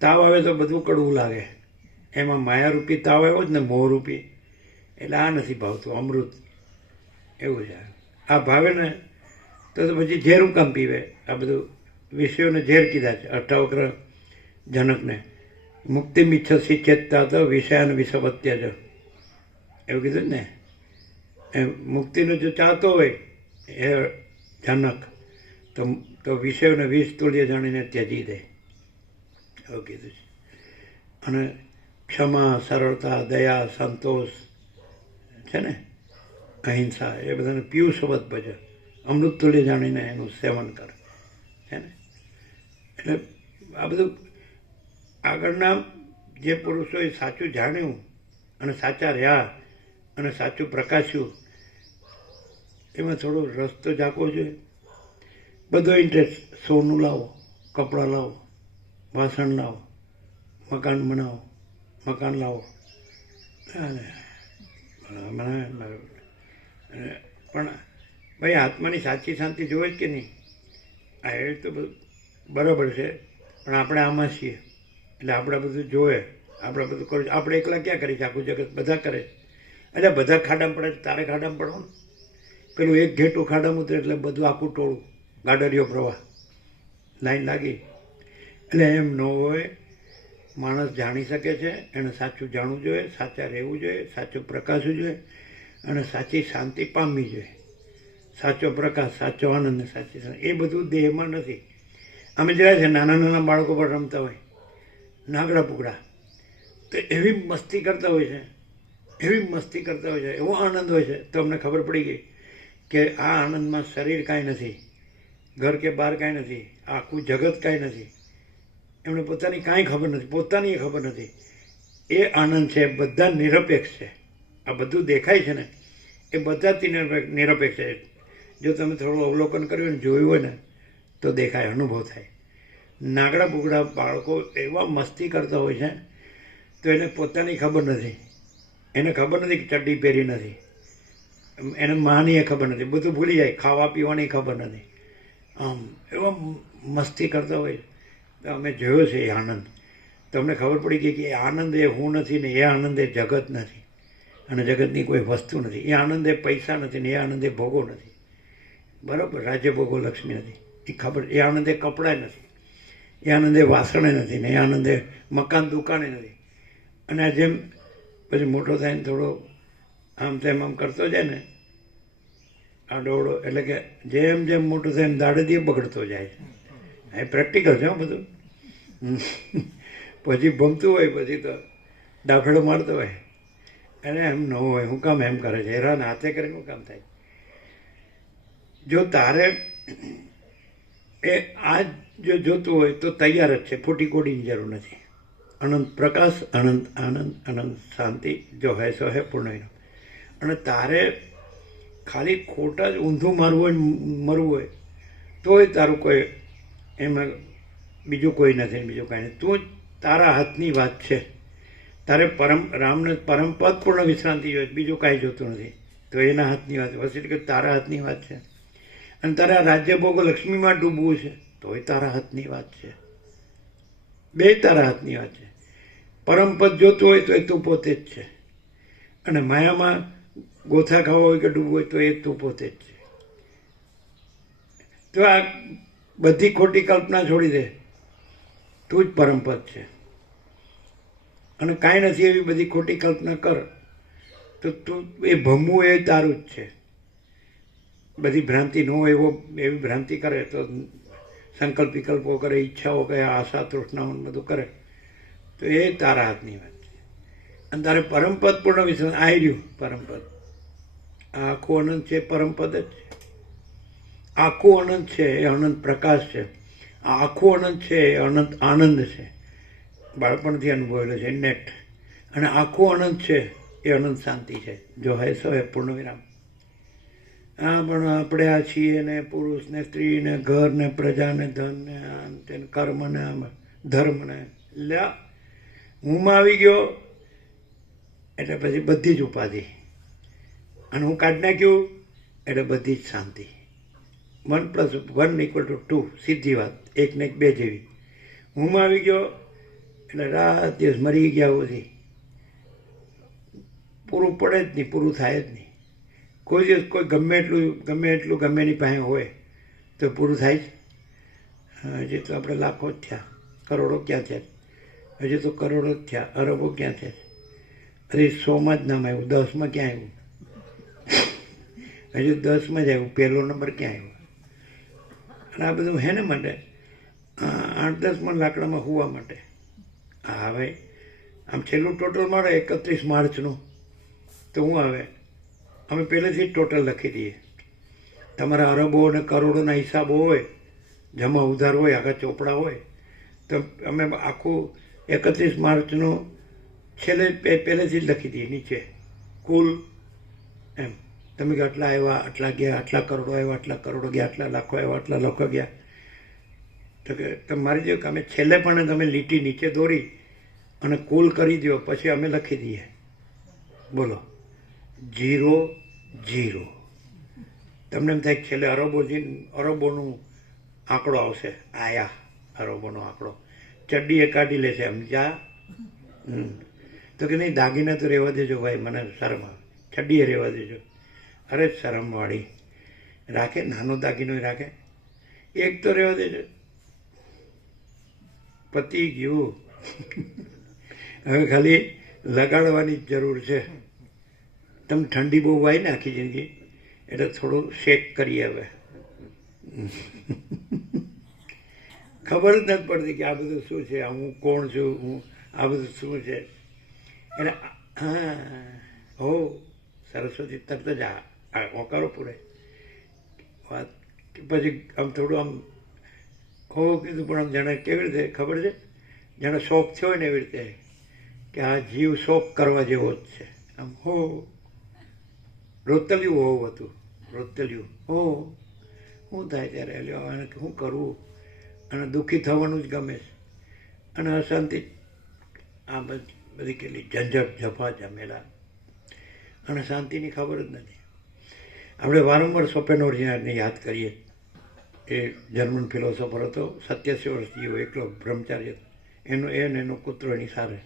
તાવ આવે તો બધું કડવું લાગે. એમાં માયારૂપી તાવ આવ્યો જ ને, મોહરૂપી. એટલે આ નથી ભાવતું અમૃત, એવું છે. આ ભાવે ને તો પછી ઝેર કામ પીવે. આ બધું વિષયોને ઝેર કીધા છે અષ્ટાવક્ર જનકને. મુક્તિ મિચ્છસી ચેતતા તો વિષયાન વિષવત્ય જ, એવું કીધું ને. એ મુક્તિનો જો ચાહતો હોય એ જનક, તો વિષયોને વિષ તુલ્ય જાણીને ત્યજી દે, એવું કીધું છે. અને ક્ષમા, સરળતા, દયા, સંતોષ છે ને, અહિંસા, એ બધાને પિયુષવત ભજે, અમૃત તુલ્ય જાણીને એનું સેવન કરે છે ને. એટલે આ બધું આગળના જે પુરુષોએ સાચું જાણ્યું અને સાચા રહ્યા અને સાચું પ્રકાશ્યું, એમાં થોડો રસ્તો જાગવો જોઈએ. બધો ઇન્ટરેસ્ટ, સોનું લાવો, કપડાં લાવો, વાસણ લાવો, મકાન બનાવો, મકાન લાવો, પણ ભાઈ આત્માની સાચી શાંતિ જોવે જ કે નહીં? આ એ તો બરાબર છે, પણ આપણે આમાં છીએ એટલે આપણે બધું જોવે, આપણે બધું કરવું. આપણે એકલા ક્યાં કરી છે? આખું જગત બધા કરે છે. એટલે બધા ખાડામાં પડે, તારે ખાડામાં પડવાનું. પેલું એક ઘેટું ખાડામાં ઉતરે એટલે બધું આખું ટોળું, ગાડરિયો પ્રવાહ, લાઈન લાગી. એટલે એમ ન હોય. માણસ જાણી શકે છે, એણે સાચું જાણવું જોઈએ, સાચા રહેવું જોઈએ, સાચું પ્રકાશવું જોઈએ, અને સાચી શાંતિ પામવી જોઈએ. સાચો પ્રકાશ, સાચો આનંદ, સાચી શાંતિ, એ બધું દેહમાં નથી. અમે જોયા છે નાના નાના બાળકો પર રમતા હોય નાગડા પુગડા, તો એવી મસ્તી કરતા હોય છે, એવી મસ્તી કરતા હોય છે, એવો આનંદ હોય છે. તો અમને ખબર પડી ગઈ કે આ આનંદમાં શરીર કાંઈ નથી, ઘર કે બહાર કાંઈ નથી, આખું જગત કાંઈ નથી. એમને પોતાની કાંઈ ખબર નથી, પોતાની ખબર નથી. એ આનંદ છે, બધા નિરપેક્ષ છે. આ બધું દેખાય છે ને એ બધાથી નિરપેક્ષ છે. જો તમે થોડું અવલોકન કર્યું ને જોયું હોય ને તો દેખાય, અનુભવ થાય. નાગડા બુગડા બાળકો એવા મસ્તી કરતા હોય છે, તો એને પોતાની ખબર નથી. એને ખબર નથી કે ચડ્ડી પહેરી નથી, એને માની એ ખબર નથી, બધું ભૂલી જાય, ખાવા પીવાની ખબર નથી. આમ એવા મસ્તી કરતા હોય. તો અમે જોયો છે એ આનંદ. તો અમને ખબર પડી ગઈ કે એ આનંદ એ હું નથી ને એ આનંદ એ જગત નથી, અને જગતની કોઈ વસ્તુ નથી. એ આનંદ એ પૈસા નથી ને એ આનંદ એ ભોગો નથી. બરાબર, રાજ્ય ભોગો લક્ષ્મી નથી એ ખબર. એ આનંદ એ કપડાં નથી, એ આનંદ એ વાસણે નથી ને એ આનંદ એ મકાન દુકાને નથી. અને આ જેમ પછી મોટો થાય ને થોડો આમ તેમ આમ કરતો જાય ને આડોવડો, એટલે કે જેમ જેમ મોટો થાય એમ દાડે બગડતો જાય. એ પ્રેક્ટિકલ છે બધું. પછી ભમતું હોય પછી તો ડાફેડો મારતો હોય, અને એમ ન હોય, હું કામ એમ કરે છે, હેરાન હાથે કરીને હું કામ થાય. જો તારે એ આ જો જોતું હોય તો તૈયાર જ છે, ફૂટી કોડીની જરૂર નથી. અનંત પ્રકાશ, અનંત આનંદ, અનંત શાંતિ, જો હૈ સો હૈ પૂર્ણ. અને તારે ખાલી ખોટા જ ઊંધું મારવું હોય, મરવું હોય તોય તારું કોઈ એમાં બીજું કોઈ નથી, બીજું કાંઈ નહીં. તું જ તારા હાથની વાત છે. તારે રામને પરમપદ પૂર્ણ વિશ્રાંતિ જોઈએ, બીજું કાંઈ જોતું નથી. તો એના હાથની વાત વસી કે તારા હાથની વાત છે. અને તારા રાજ્ય ભોગો લક્ષ્મીમાં ડૂબવું છે તોય તારા હાથની વાત છે. બે તારા હાથની વાત છે. પરમપદ જોતું હોય તો એ તું પોતે જ છે, અને માયામાં ગોથા ખાવા હોય કે ડૂબવું હોય તો એ તું પોતે જ છે. તો આ બધી ખોટી કલ્પના છોડી દે, તું જ પરમપદ છે. અને કાંઈ નથી એવી બધી ખોટી કલ્પના કર તો તું એ ભમવું એ તારું જ છે. બધી ભ્રાંતિ ન હોય એવી ભ્રાંતિ કરે તો સંકલ્પ વિકલ્પો કરે, ઈચ્છાઓ કરે, આશા તૃષ્ણાઓ બધું કરે તો એ તારા હાથની વાત છે. અને તારે પરમપદ પૂર્ણ વિશ્વાસ આવી રહ્યું. પરમપદ આ આખું અનંત છે, પરમપદ જ છે. આખું અનંત છે એ અનંત પ્રકાશ છે. આ આખું અનંત છે એ અનંત આનંદ છે, બાળપણથી અનુભવેલો છે નેટ. અને આખું અનંત છે એ અનંત શાંતિ છે, જો હૈ સો હૈ પૂર્ણ વિરામ. હા, પણ આપણે આ છીએ ને પુરુષ ને સ્ત્રી ને ઘર ને પ્રજા ને ધન ને આમ તે કર્મ ને ધર્મ ને લ્યા હુંમાં આવી ગયો એટલે પછી બધી જ ઉપાધિ, અને હું કાઢી નાખ્યું એટલે બધી જ શાંતિ. 1+1 = 2, સીધી વાત, 1 ને 1 2 જેવી. હુંમાં આવી ગયો એટલે રાત દિવસ મરી ગયા બધી, પૂરું પડે જ નહીં, પૂરું થાય જ નહીં. કોઈ દિવસ કોઈ ગમે એટલું ગમે એની પાસે હોય તો પૂરું થાય જ. હજી તો આપણે લાખો જ થયા, કરોડો ક્યાં થયા? હજી તો કરોડો જ થયા, અરબો ક્યાં થયા? હજી 100માં જ નામ આવ્યું, 10માં ક્યાં આવ્યું? હજુ 10માં જ આવ્યું, પહેલો નંબર ક્યાં આવ્યો? અને આ બધું હેને માટે 8-10 મણ લાકડામાં હોવા માટે. હા, હવે આમ છેલ્લું ટોટલ મળે 31 માર્ચનું તો હું આવે અમે પહેલેથી જ ટોટલ લખી દઈએ. તમારા અરબો અને કરોડોના હિસાબો હોય, જમા ઉધાર હોય, આખા ચોપડા હોય, તો અમે આખું 31 માર્ચનું પહેલેથી જ લખી દઈએ નીચે કુલ. એમ તમે કે આટલા આવ્યા, આટલા ગયા, આટલા કરોડો આવ્યા, આટલા કરોડો ગયા, આટલા લાખો આવ્યા, આટલા લાખો ગયા. તો કે તમારી જે અમે છેલ્લે પણ તમે લીટી નીચે દોરી અને કુલ કરી દો, પછી અમે લખી દઈએ. બોલો 0-0. તમને એમ થાય છેલ્લે અરબોનું આંકડો આવશે, આયા અરબોનો આંકડો, ચડ્ડી એ કાઢી લેશે સમજ્યા. તો કે નહીં, દાગીના તો રહેવા દેજો ભાઈ, મને શરમ આવે, ચડ્ડીએ રહેવા દેજો. અરે શરમવાળી રાખે, નાનો દાગીનો રાખે, એક તો રહેવા દેજો. પતી ગયું. હવે ખાલી લગાડવાની જ જરૂર છે. તમે ઠંડી બહુ વાય ને આખી જિંદગી, એટલે થોડું શેક કરીએ હવે. ખબર જ નથી પડતી કે આ બધું શું છે, આ હું કોણ છું, હું આ બધું શું છે. એટલે હા હો સરસ્વતી તરત જ આ ઓકારો પૂરે વાત. પછી આમ થોડું આમ હો કીધું, પણ આમ જાણે કેવી રીતે ખબર છે, જાણે શોખ થયો હોય ને એવી રીતે કે આ જીવ શોખ કરવા જેવો જ છે. આમ હો રોતલ્યું હોવું હતું, રોતલ્યું હો શું થાય ત્યારે લ્યો અને શું કરવું, અને દુઃખી થવાનું જ ગમે છે, અને અશાંતિ આ બધી કેટલી ઝંઝટ ઝફા ઝમેલા અને શાંતિની ખબર જ નથી. આપણે વારંવાર શોપેનહોયરને યાદ કરીએ. એ જર્મન ફિલોસોફર હતો, 87 વર્ષ જીવો, એકલો બ્રહ્મચારી હતો. એનો કૂતરો એની સારે,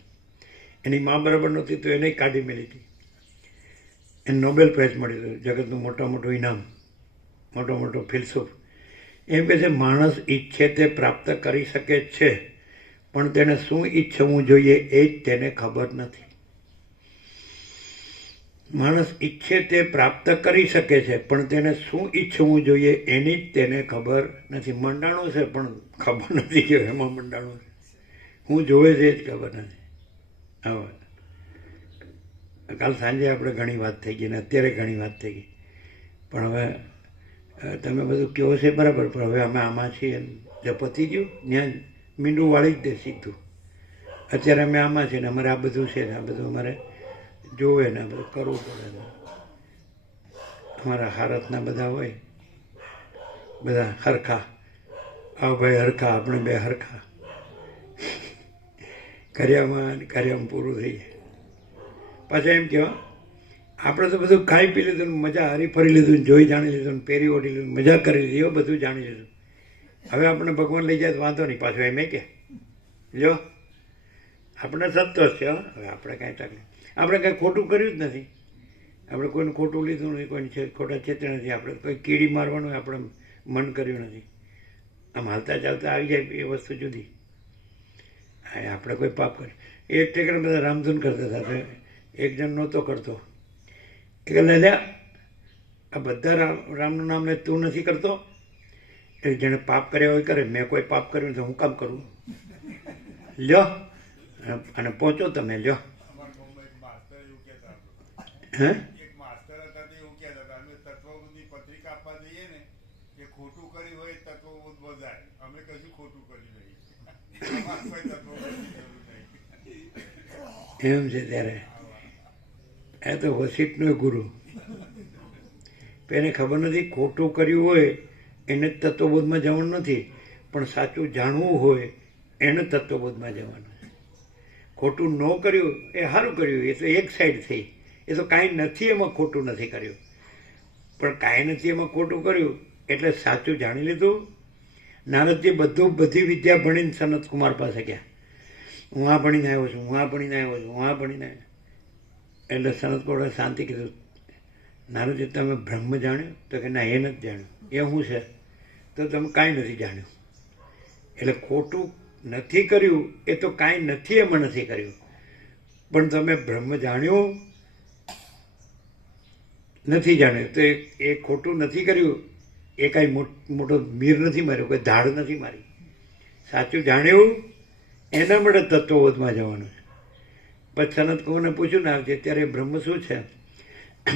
એની મા બરાબર નહોતી તો એને કાઢી મેલી હતી. એને નોબેલ પ્રાઇઝ મળ્યું હતું, જગતનું મોટું ઇનામ, મોટો ફિલસૂફ. એમ કહે છે માણસ ઈચ્છે તે પ્રાપ્ત કરી શકે છે, પણ તેને શું ઈચ્છવું જોઈએ એ જ તેને ખબર નથી. માણસ ઈચ્છે તે પ્રાપ્ત કરી શકે છે, પણ તેને શું ઈચ્છવું જોઈએ એની જ તેને ખબર નથી. મંડાણું છે પણ ખબર નથી કે એમાં મંડાણું છે, હું જોવે છે એ જ ખબર નથી. હવે કાલ સાંજે આપણે ઘણી વાત થઈ ગઈ ને અત્યારે ઘણી વાત થઈ ગઈ, પણ હવે તમે બધું કહો છે બરાબર, પણ હવે અમે આમાં છીએ, જો પતી ગયું ત્યાં મીંડું વાળી જ દે સીધું. અત્યારે અમે આમાં છીએ ને અમારે આ બધું છે ને આ બધું અમારે જોવે ને આ બધું કરવું પડે ને. અમારા હારતના બધા હોય, બધા હરખા, આ ભાઈ હરખા, આપણે બે હરખા, કર્યામાં પૂરું થઈ જાય. પાછા એમ કહેવા આપણે તો બધું ખાઈ પી લીધું, મજા હરી ફરી લીધું, જોઈ જાણી લીધું, પહેરી ઓઢી લીધું, મજા કરી લીધી, બધું જાણી લીધું. હવે આપણે ભગવાન લઈ જાય તો વાંધો નહીં, પાછો એમ કે જો આપણે સંતોષ છે. હવે આપણે કાંઈ તકલીફ, આપણે કાંઈ ખોટું કર્યું જ નથી, આપણે કોઈનું ખોટું લીધું નથી, કોઈને ખોટા ચેતન નથી, આપણે કોઈ કીડી મારવાનું આપણે મન કર્યું નથી. આમ હાલતા ચાલતા આવી જાય એ વસ્તુ જુદી. હા, આપણે કોઈ પાપ કર્યું. એક ઠેકાણે બધા રામધૂન કરતા હતા, એક જણ નહોતો કરતો, એ કહે લ્યા આ બધા રામનું નામ લે, તું નથી કરતો. એક જણે પાપ કર્યા હોય કરે, મેં કોઈ પાપ કર્યું નથી, હું કામ કરું, લ્યો અને પહોંચો તમે, લ્યો. હે એમ છે ત્યારે એ તો વસીટનો ગુરુ, એને ખબર નથી ખોટું કર્યું હોય એને તત્વબોધમાં જવાનું નથી, પણ સાચું જાણવું હોય એને તત્વબોધમાં જવાનું છે. ખોટું ન કર્યું એ સારું કર્યું, એ તો એક સાઈડ થઈ, એ તો કાંઈ નથી એમાં ખોટું નથી કર્યું, પણ કાંઈ નથી એમાં ખોટું કર્યું એટલે સાચું જાણી લીધું. નારદજી બધી વિદ્યા ભણીને સનત કુમાર પાસે ગયા, હું આ ભણીને આવ્યો છું, હું આ ભણીને આવ્યો છું, હું આ ભણીને આવ્યો. એટલે સનત કુમારે શાંતિ કીધું, નારદજી તમે બ્રહ્મ જાણ્યું? તો કે ના, એ નથી જાણ્યું. એ શું છે? તો તમે કાંઈ નથી જાણ્યું. એટલે ખોટું નથી કર્યું એ તો કાંઈ નથી એમાં નથી કર્યું, પણ તમે બ્રહ્મ જાણ્યું નથી જાણ્યું તો એ ખોટું નથી કર્યું, એ કાંઈ મોટો મીર નથી માર્યો, કોઈ ધાડ નથી મારી. સાચું જાણ્યું એના માટે તત્વબોધમાં જવાનું છે. પછી સનત કુમારને પૂછ્યું ને આવજે ત્યારે બ્રહ્મ શું છે?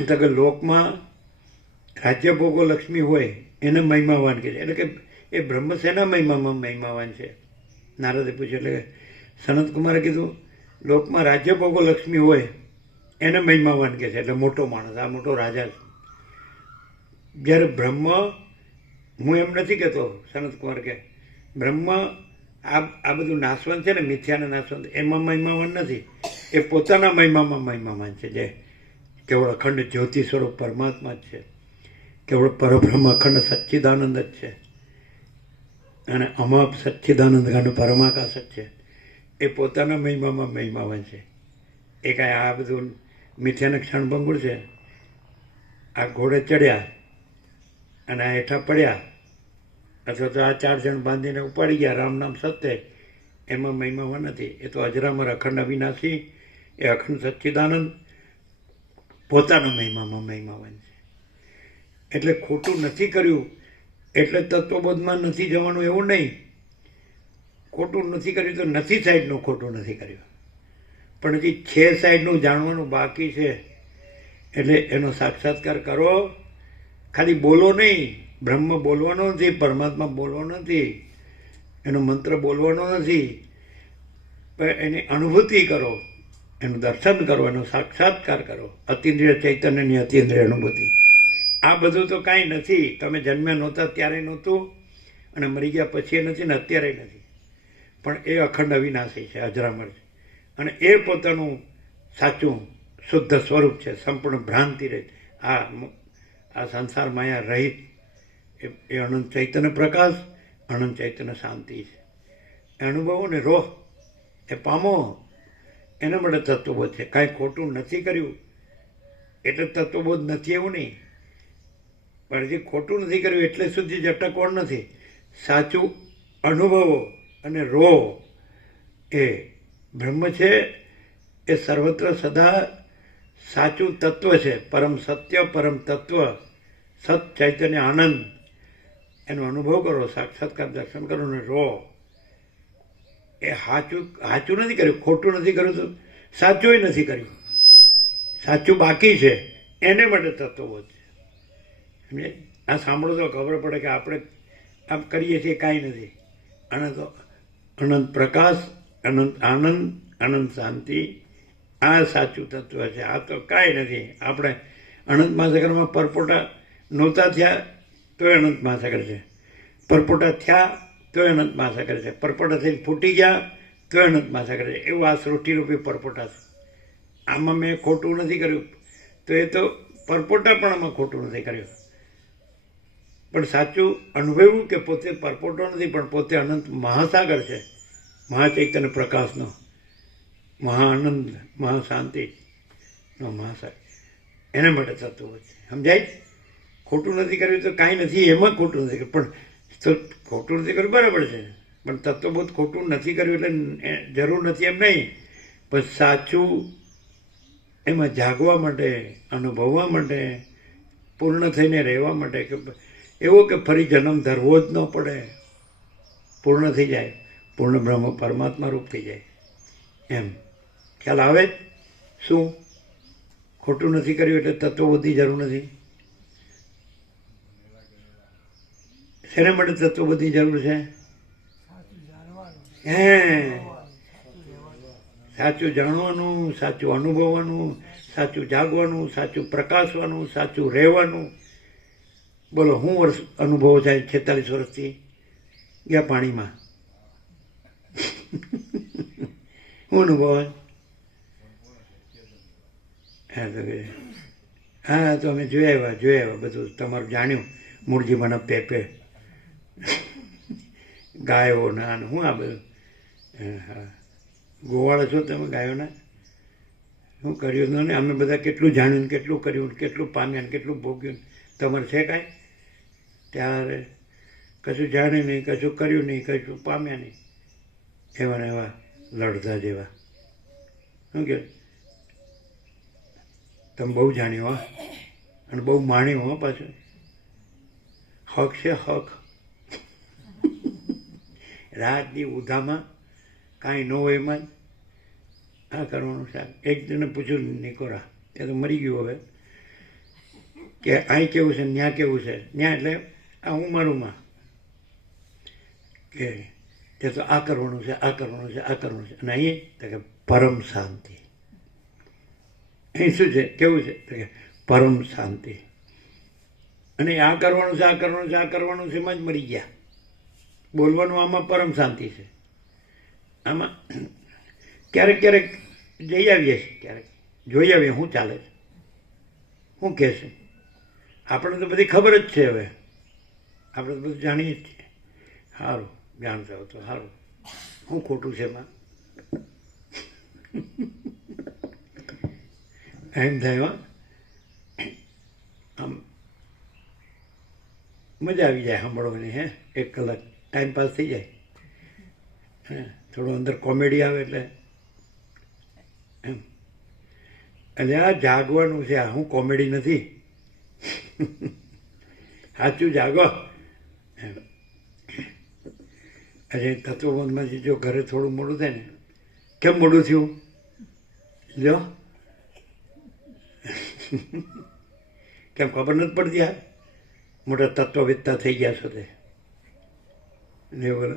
તો કે લોકમાં રાજ્ય ભોગો લક્ષ્મી હોય એને મહિમાવાન કહે છે. એટલે કે એ બ્રહ્મ શેના મહિમામાં મહિમાવાન છે? નારદે પૂછ્યું. એટલે સનત કુમારે કીધું લોકમાં રાજ્ય ભોગો લક્ષ્મી હોય એને મહિમાવાન કહે છે, એટલે મોટો માણસ, આ મોટો રાજા છે. જ્યારે બ્રહ્મ, હું એમ નથી કહેતો, સનત કુમાર કે બ્રહ્મ આ બધું નાશવંત છે ને, મિથ્યાના નાશવંત, એમાં મહિમાવાન નથી, એ પોતાના મહિમામાં મહિમાવાન છે, જે કેવળ અખંડ જ્યોતિ સ્વરૂપ પરમાત્મા જ છે, કેવળ પરબ્રહ્મ અખંડ સચ્ચિદાનંદ જ છે, અને અમાપ સચ્ચિદાનંદ ઘન પરમાકાશ જ છે. એ પોતાના મહિમામાં મહિમાવાન છે. એ કાંઈ આ બધું મિથ્યાના ક્ષણભંગુર છે. આ ઘોડે ચડ્યા અને આ હેઠા પડ્યા, અથવા તો આ 4 જણ બાંધીને ઉપાડી ગયા, રામ નામ સત્ય, એમાં મહિમામાં નથી. એ તો અજરામર અખંડ અવિનાશી, એ અખંડ સચ્ચિદાનંદ પોતાના મહિમામાં મહિમાવાન છે. એટલે ખોટું નથી કર્યું એટલે તત્વબોધમાં નથી જવાનું એવું નહીં, ખોટું નથી કર્યું તો નથી સાઈડનું ખોટું નથી કર્યું, પણ હજી છે સાઈડનું જાણવાનું બાકી છે. એટલે એનો સાક્ષાત્કાર કરો. ખાલી બોલો નહીં, બ્રહ્મ બોલવાનો નથી, પરમાત્મા બોલવાનો નથી, એનો મંત્ર બોલવાનો નથી, પણ એની અનુભૂતિ કરો, એનું દર્શન કરો, એનો સાક્ષાત્કાર કરો. અતિન્દ્રિય ચૈતન્યની અતિન્દ્રિય અનુભૂતિ. આ બધું તો કાંઈ નથી. તમે જન્મ્યા નહોતા ત્યારે નહોતું, અને મરી ગયા પછી નથી, ને અત્યારે નથી, પણ એ અખંડ અવિનાશી છે, અજરામર છે. અને એ પોતાનું સાચું શુદ્ધ સ્વરૂપ છે, સંપૂર્ણ ભ્રાંતિ રહિત, આ સંસાર માયા રહિત. એ અનંત ચૈતન્ય પ્રકાશ, અનંત ચૈતન્ય શાંતિ છે. એ અનુભવો ને રોહ, એ પામો. એના માટે તત્વબોધ છે. કાંઈ ખોટું નથી કર્યું એટલે તત્વબોધ નથી એવું નહીં, પણ હજી ખોટું નથી કર્યું એટલે સુધી જ અટકવાનું નથી. સાચું અનુભવો અને રો. એ બ્રહ્મ છે, એ સર્વત્ર સદા સાચું તત્વ છે, પરમ સત્ય, પરમ તત્વ, સત ચૈતન્ય આનંદ. એનો અનુભવ કરો, સાક્ષાત્કાર દર્શન કરો ને રો. એ સાચું નથી કર્યું, ખોટું નથી કર્યું તો સાચું નથી કર્યું. સાચું બાકી છે, એને માટે તત્વબોધ છે. સમજે? આ સાંભળો તો ખબર પડે કે આપણે આમ કરીએ છીએ કાંઈ નથી. આને તો અનંત પ્રકાશ, અનંત આનંદ, અનંત શાંતિ, આ સાચું તત્વ છે. આ તો કાંઈ નથી. આપણે અનંત મહાસાગરમાં પરપોટા નહોતા થયા તોય અનંત મહાસાગર છે, પરપોટા થયા તોય અનંત મહાસાગર છે, પરપોટા થઈને ફૂટી ગયા તોય અનંત મહાસાગર છે. એવું આ સૃષ્ટિરૂપી પરપોટા છે. આમાં મેં ખોટું નથી કર્યું તો એ તો પરપોટા પણ આમાં ખોટું નથી કર્યું, પણ સાચું અનુભવ્યું કે પોતે પરપોટો નથી, પણ પોતે અનંત મહાસાગર છે, મહાચૈતન્ય પ્રકાશનો, મહાઆનંદ, મહાશાંતિનો મહાસાગર. એના માટે તત્વબોધ છે. સમજાય? ખોટું નથી કર્યું તો કાંઈ નથી, એમાં ખોટું નથી કર્યું. પણ તો ખોટું નથી કર્યું બરાબર છે, પણ તત્વબોધ ખોટું નથી કર્યું એટલે જરૂર નથી એમ નહીં, પણ સાચું એમાં જાગવા માટે, અનુભવવા માટે, પૂર્ણ થઈને રહેવા માટે, કે એવો કે ફરી જન્મ ધરવો જ ન પડે, પૂર્ણ થઈ જાય, પૂર્ણ બ્રહ્મ પરમાત્મા રૂપ થઈ જાય. એમ ખ્યાલ આવે જ? શું ખોટું નથી કર્યું એટલે તત્વબોધની જરૂર નથી? શેના માટે તત્વબોધની જરૂર છે? હે, સાચું જાણવાનું, સાચું અનુભવવાનું, સાચું જાગવાનું, સાચું પ્રકાશવાનું, સાચું રહેવાનું. બોલો, હું વર્ષ અનુભવ થાય 46 વર્ષથી ગયા પાણીમાં. હું અનુભવ? હા તો અમે જોયા આવ્યા બધું તમારું જાણ્યું. મૂળજીમાંના પેપે ગાયો ના હું આ બધું. હા, ગોવાળો છો તમે ગાયોના? શું કર્યું ને અમે બધા કેટલું જાણ્યું, કેટલું કર્યું, કેટલું પામ્યા ને કેટલું ભોગ્યું. તમારે છે કાંઈ? ત્યારે કશું જાણ્યું નહીં, કશું કર્યું નહીં, કશું પામ્યા નહીં. એવા ને એવા લડધા જેવા. શું કે તમે બહુ જાણ્યું હો, અને બહુ માણ્યું હો પાછું. હક છે હક. રાતની ઉધામાં કાંઈ ન હોય એમાં જ આ કરવાનું છે. એક જણે પૂછ્યું નિકોરા, એ તો મરી ગયું હવે, કે અહીં કેવું છે, ન્યા કેવું છે? ન્યા એટલે આ હું મારુંમાં કે તે તો આ કરવાનું છે, આ કરવાનું છે, આ કરવાનું છે. અને અહીં તો કે પરમ શાંતિ. અહીં શું છે, કેવું છે? તો કે પરમ શાંતિ. અને આ કરવાનું છે, આ કરવાનું છે, આ કરવાનું છે, એમાં જ મરી ગયા. બોલવાનું આમાં પરમ શાંતિ છે. આમાં ક્યારેક ક્યારેક જઈ આવીએ છીએ, ક્યારેક જોઈ આવીએ શું ચાલે છે, શું કહે છે. આપણે તો બધી ખબર જ છે હવે, આપણે તો બધું જાણીએ જ છીએ. સારું, જાણતા હો તો સારું. શું ખોટું છે એમાં? એમ થાય હો, આમ મજા આવી જાય સાંભળવાની. હે, 1 કલાક ટાઈમ પાસ થઈ જાય. હે, થોડું અંદર કોમેડી આવે એટલે એમ. એટલે આ જાગવાનું છે, આ હું કોમેડી નથી. સાચું જાગો. આજે તત્વબોધમાંથી જો ઘરે થોડું મોડું થાય ને, કેમ મોડું થયું લ્યો કેમ ખબર નથી પડતી? યાર મોટા તત્વવેત્તા થઈ ગયા છો તે ને બોલો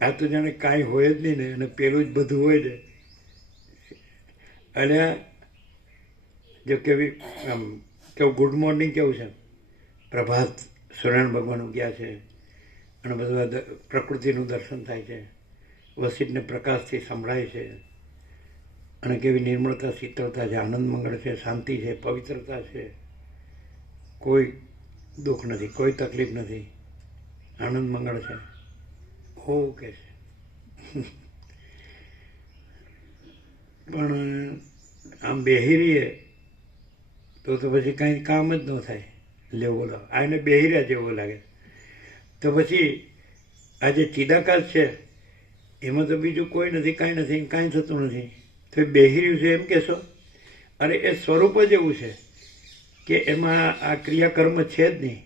આ તો જાણે કાંઈ હોય જ નહીં ને, અને પેલું જ બધું હોય ને. અને જો કેવી આમ કેવું ગુડ મોર્નિંગ કેવું છે, પ્રભાત સૂર્યનારાયણ ભગવાન ઉગ્યા છે, અને બધું પ્રકૃતિનું દર્શન થાય છે, વસીતને પ્રકાશથી સંભળાય છે, અને કેવી નિર્મળતા, શીતળતા છે, આનંદ મંગળ છે, શાંતિ છે, પવિત્રતા છે, કોઈ દુઃખ નથી, કોઈ તકલીફ નથી, આનંદ મંગળ છે. ઓકે છે પણ આમ બેહી રહીએ તો પછી કાંઈ કામ જ ન થાય. લેવો બોલો આને બેહી રહ્યા જેવું લાગે. તો પછી આ જે ચિદાકાશ છે એમાં તો બીજું કોઈ નથી, કાંઈ નથી, કાંઈ થતું નથી, તો એ બેહી રહ્યું છે એમ કહેશો? અરે એ સ્વરૂપ જ એવું છે કે એમાં આ ક્રિયાકર્મ છે જ નહીં,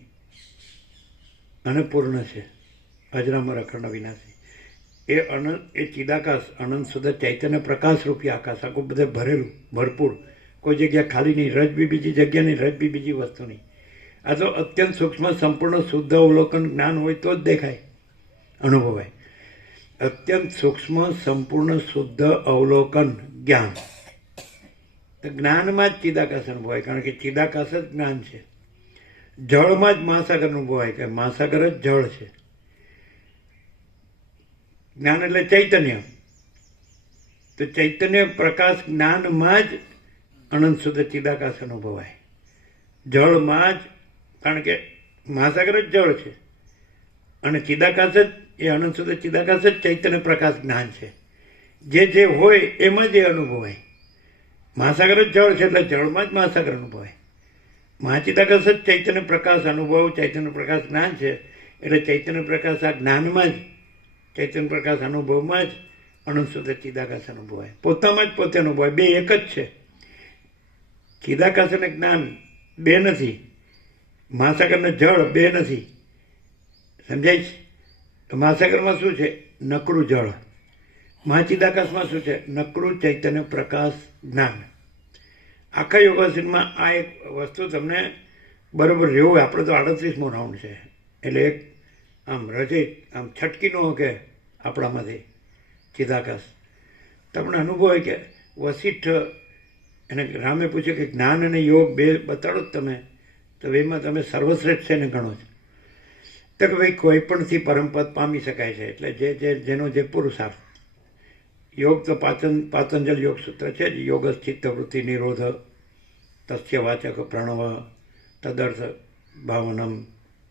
અને પૂર્ણ છે, અજરામર અખંડ વિનાશી. એ અનંત, એ ચિદાકાશ અનંત સુધા ચૈતન્ય પ્રકાશ રૂપી આકાશ, આખું બધે ભરેલું, ભરપૂર, કોઈ જગ્યા ખાલી નહીં, રજ બી બીજી જગ્યા નહીં, રજ બી બીજી વસ્તુ નહીં. આ તો અત્યંત સૂક્ષ્મ સંપૂર્ણ શુદ્ધ અવલોકન જ્ઞાન હોય તો જ દેખાય, અનુભવાય. અત્યંત સૂક્ષ્મ સંપૂર્ણ શુદ્ધ અવલોકન જ્ઞાન, તો જ્ઞાનમાં જ ચિદાકાશ અનુભવાય, કારણ કે ચિદાકાશ જ જ્ઞાન છે. જળમાં જ મહાસાગર અનુભવાય, કે મહાસાગર જ જળ છે. જ્ઞાન એટલે ચૈતન્ય, તો ચૈતન્ય પ્રકાશ જ્ઞાનમાં જ અનંત શુદ્ધ ચિદાકાશ અનુભવાય, જળમાં જ, કારણ કે મહાસાગર જ જળ છે, અને ચિદાકાશ જ એ અનંત શુદ્ધ ચિદાકાશ જ ચૈતન્ય પ્રકાશ જ્ઞાન છે. જે હોય એમાં જ એ અનુભવાય. મહાસાગર જ જળ છે એટલે જળમાં જ મહાસાગર અનુભવાય. મહાચિદાકાશ જ ચૈતન્ય પ્રકાશ અનુભવ, ચૈતન્ય પ્રકાશ જ્ઞાન છે, એટલે ચૈતન્ય પ્રકાશ આ જ્ઞાનમાં જ, ચૈતન્ય પ્રકાશ અનુભવમાં જ અનંત શુદ્ધ ચિદાકાશ અનુભવાય, પોતામાં જ પોતે અનુભવાય. બે એક જ છે. ચિદાકાશ અને જ્ઞાન બે નથી, મહાસાગર ને જળ બે નથી. સમજાય છે? મહાસાગરમાં શું છે? નકરું જળ. મહાચિદાકાશમાં શું છે? નકરું ચૈતન્ય પ્રકાશ જ્ઞાન. આખા યોગાસનમાં આ એક વસ્તુ તમને બરાબર રહેવું. આપણે તો 38મો રાઉન્ડ છે, એટલે એક આમ રજય આમ છટકીનો કે આપણામાંથી ચિદાકાશ તમને અનુભવ હોય કે વસિષ્ઠ એને રામે પૂછ્યું કે જ્ઞાન અને યોગ બે બતાડો જ તમે, તો એમાં તમે સર્વશ્રેષ્ઠ છે ને ગણો છો? તો કે ભાઈ કોઈ પણથી પરમપદ પામી શકાય છે, એટલે જેનો જે પુરુષાર્થ. યોગ તો પાતંજલ યોગ સૂત્ર છે જ, યોગ ચિત્તવૃત્તિ નિરોધ તસ્ય વાચક પ્રણવ તદર્થ ભાવનમ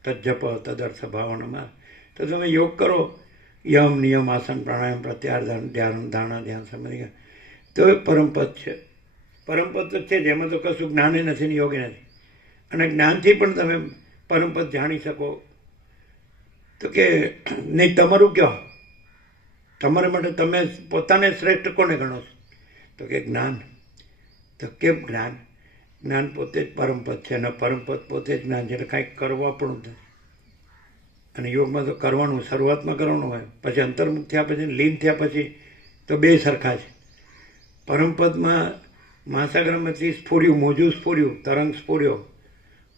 તજ્જપ તદર્થ ભાવનમ. તો તમે યોગ કરો, યમ નિયમ આસન પ્રાણાયામ પ્રત્યાહાર ધ્યાન ધારણા ધ્યાન સંબંધી, તો એ પરમપદ છે. પરમપદ તો છે જ, એમાં તો કશું જ્ઞાને નથી ને યોગે નથી. અને જ્ઞાનથી પણ તમે પરમપદ જાણી શકો. તો કે નહીં તમારું કહો, તમારા માટે તમે પોતાને શ્રેષ્ઠ કોને ગણો છો? તો કે જ્ઞાન. તો કેમ જ્ઞાન? જ્ઞાન પોતે જ પરમપદ છે, અને પરમપદ પોતે જ જ્ઞાન છે, એટલે કાંઈક કરવા પણ નથી. અને યોગમાં તો કરવાનું, શરૂઆતમાં કરવાનું હોય, પછી અંતર્મુખ થયા પછી, લીન થયા પછી તો બે સરખા છે. પરમપદમાં મહાસાગરમાંથી સ્ફુર્યું, મોજું સ્ફુર્યું, તરંગ સ્ફુર્યો,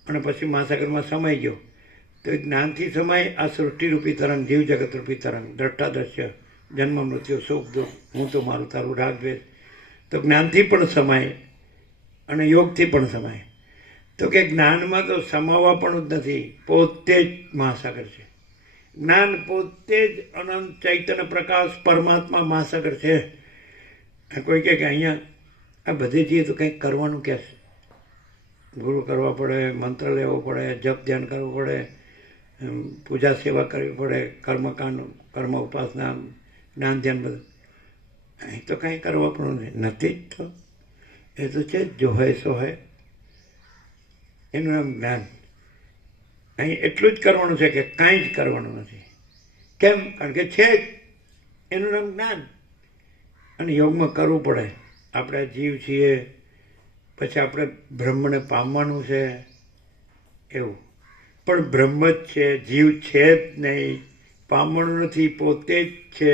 અને પછી મહાસાગરમાં સમાઈ ગયો. તો એ જ્ઞાનથી સમાય આ સૃષ્ટિરૂપી તરંગ, જીવ જગતરૂપી તરંગ, દ્રષ્ટા દ્રશ્ય, જન્મ મૃત્યુ, સુખ દુઃખ, હું તો મારું તારું, રાગ દ્વેષ, તો જ્ઞાનથી પણ સમાય અને યોગથી પણ સમાય. તો કે જ્ઞાનમાં તો સમાવા પણ જ નથી, પોતે જ મહાસાગર છે. જ્ઞાન પોતે જ અનંત ચૈતન્ય પ્રકાશ પરમાત્મા મહાસાગર છે. કોઈ કહે કે અહીંયા આ બધે જઈએ તો કંઈક કરવાનું કહે છે, ગુરુ કરવા પડે, મંત્ર લેવો પડે, જપ ધ્યાન કરવું પડે, પૂજા સેવા કરવી પડે, કર્મકાંડ, કર્મ ઉપાસના, જ્ઞાન ધ્યાન, બધું. અહીં તો કાંઈ કરવા પણ નથી જ. તો એ તો છે જ, જો હોય સો હોય, એનું નામ જ્ઞાન. અહીં એટલું જ કરવાનું છે કે કાંઈ જ કરવાનું નથી. કેમ? કારણ કે છે જ, એનું નામ જ્ઞાન. અને યોગમાં કરવું પડે. આપણે જીવ છીએ, પછી આપણે બ્રહ્મને પામવાનું છે, એવું. પણ બ્રહ્મ જ છે, જીવ છે જ નહીં, પામણું નથી, પોતે જ છે.